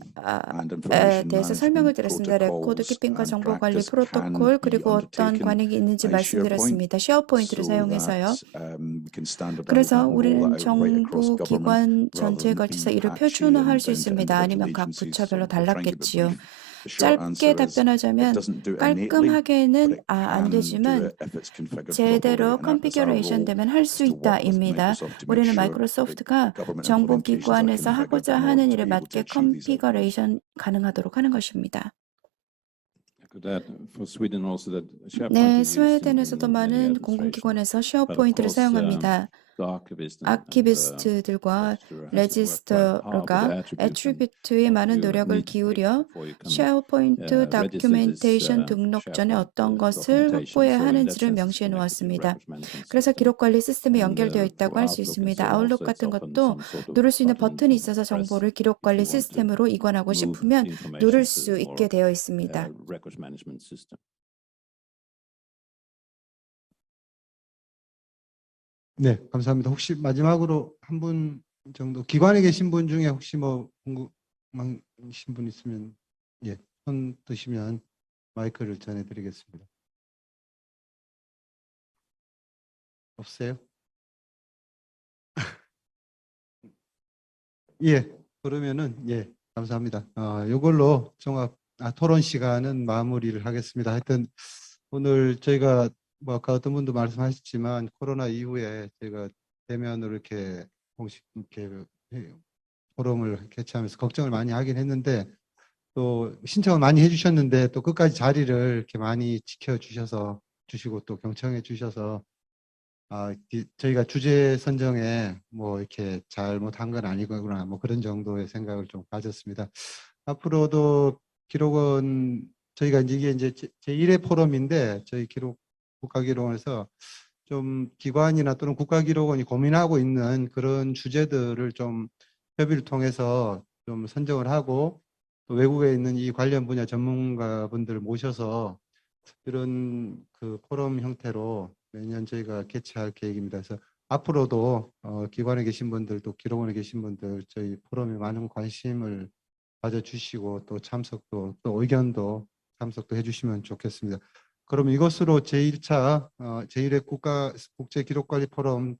and information 대해서 설명을 management 드렸습니다. 레코드 protocols 키핑과 and 정보 관리 practice can 프로토콜 be 그리고 어떤 undertaken 관행이 있는지 by SharePoint, 말씀드렸습니다. 쉐어포인트를 so 사용해서요. that we can standardize 그래서 that and roll 우리는 that out right across 정부 government 기관 rather 전체에 than 걸쳐서 being 이를 patchy 표준화할 수 and down to 있습니다. 아니면 individual 각 agencies. 부처별로 So we'll try and keep it 달랐겠지요. brief. The short 짧게 answer is it 답변하자면 doesn't do it innately, but 깔끔하게는 it 안 can do 되지만 it if it's configured properly, 제대로 and that is our 컨피규레이션 role. 되면 할 수 is to work with 있다입니다. Microsoft to make 우리는 sure that 마이크로소프트가 government 정부 implementations are 기관에서 configured 하고자 in order 하는 to 일에 be able to 맞게 achieve these outcomes. 컨피그레이션 가능하도록 하는 것입니다. Could add for Sweden also that SharePoint 네, is used in 스웨덴에서도 many 많은 administrations. 공공기관에서 But of 쉐어포인트를 course, 사용합니다. the archivist 아키비스트들과 레지스터가 애트리뷰트에 많은 노력을 기울여 쉐어포인트 다큐멘테이션 등록 전에 어떤 것을 확보해야 하는지를 명시해 놓았습니다. 그래서 기록관리 시스템에 연결되어 있다고 할 수 있습니다. 아웃룩 같은 것도 누를 수 있는 버튼이 있어서 정보를 기록관리 시스템으로 이관하고 싶으면 누를 수 있게 되어 있습니다. 네, 감사합니다. 혹시 마지막으로 한 분 정도 기관에 계신 분 중에 혹시 뭐 궁금하신 분 있으면 예, 손 드시면 마이크를 전해드리겠습니다. 없어요? 예, 그러면은 예, 감사합니다. 요걸로 토론 시간은 마무리를 하겠습니다. 하여튼 오늘 저희가 뭐 아까 어떤 분도 말씀하셨지만 코로나 이후에 저희가 대면으로 이렇게 공식 이렇게 포럼을 개최하면서 걱정을 많이 하긴 했는데 또 신청을 많이 해주셨는데 또 끝까지 자리를 이렇게 많이 주시고 또 경청해 주셔서 저희가 주제 선정에 뭐 이렇게 잘못한 건 아니구나 뭐 그런 정도의 생각을 좀 가졌습니다. 앞으로도 기록원 저희가 이게 이제 제1회 포럼인데 저희 국가기록원에서 좀 기관이나 또는 국가기록원이 고민하고 있는 그런 주제들을 좀 협의를 통해서 좀 선정을 하고 또 외국에 있는 이 관련 분야 전문가분들을 모셔서 이런 그 포럼 형태로 매년 저희가 개최할 계획입니다. 그래서 앞으로도 기관에 계신 분들 또 기록원에 계신 분들 저희 포럼에 많은 관심을 가져주시고 또 참석도 또 의견도 참석도 해주시면 좋겠습니다. 그럼 이것으로 제1회 국제기록관리 포럼을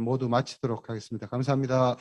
모두 마치도록 하겠습니다. 감사합니다.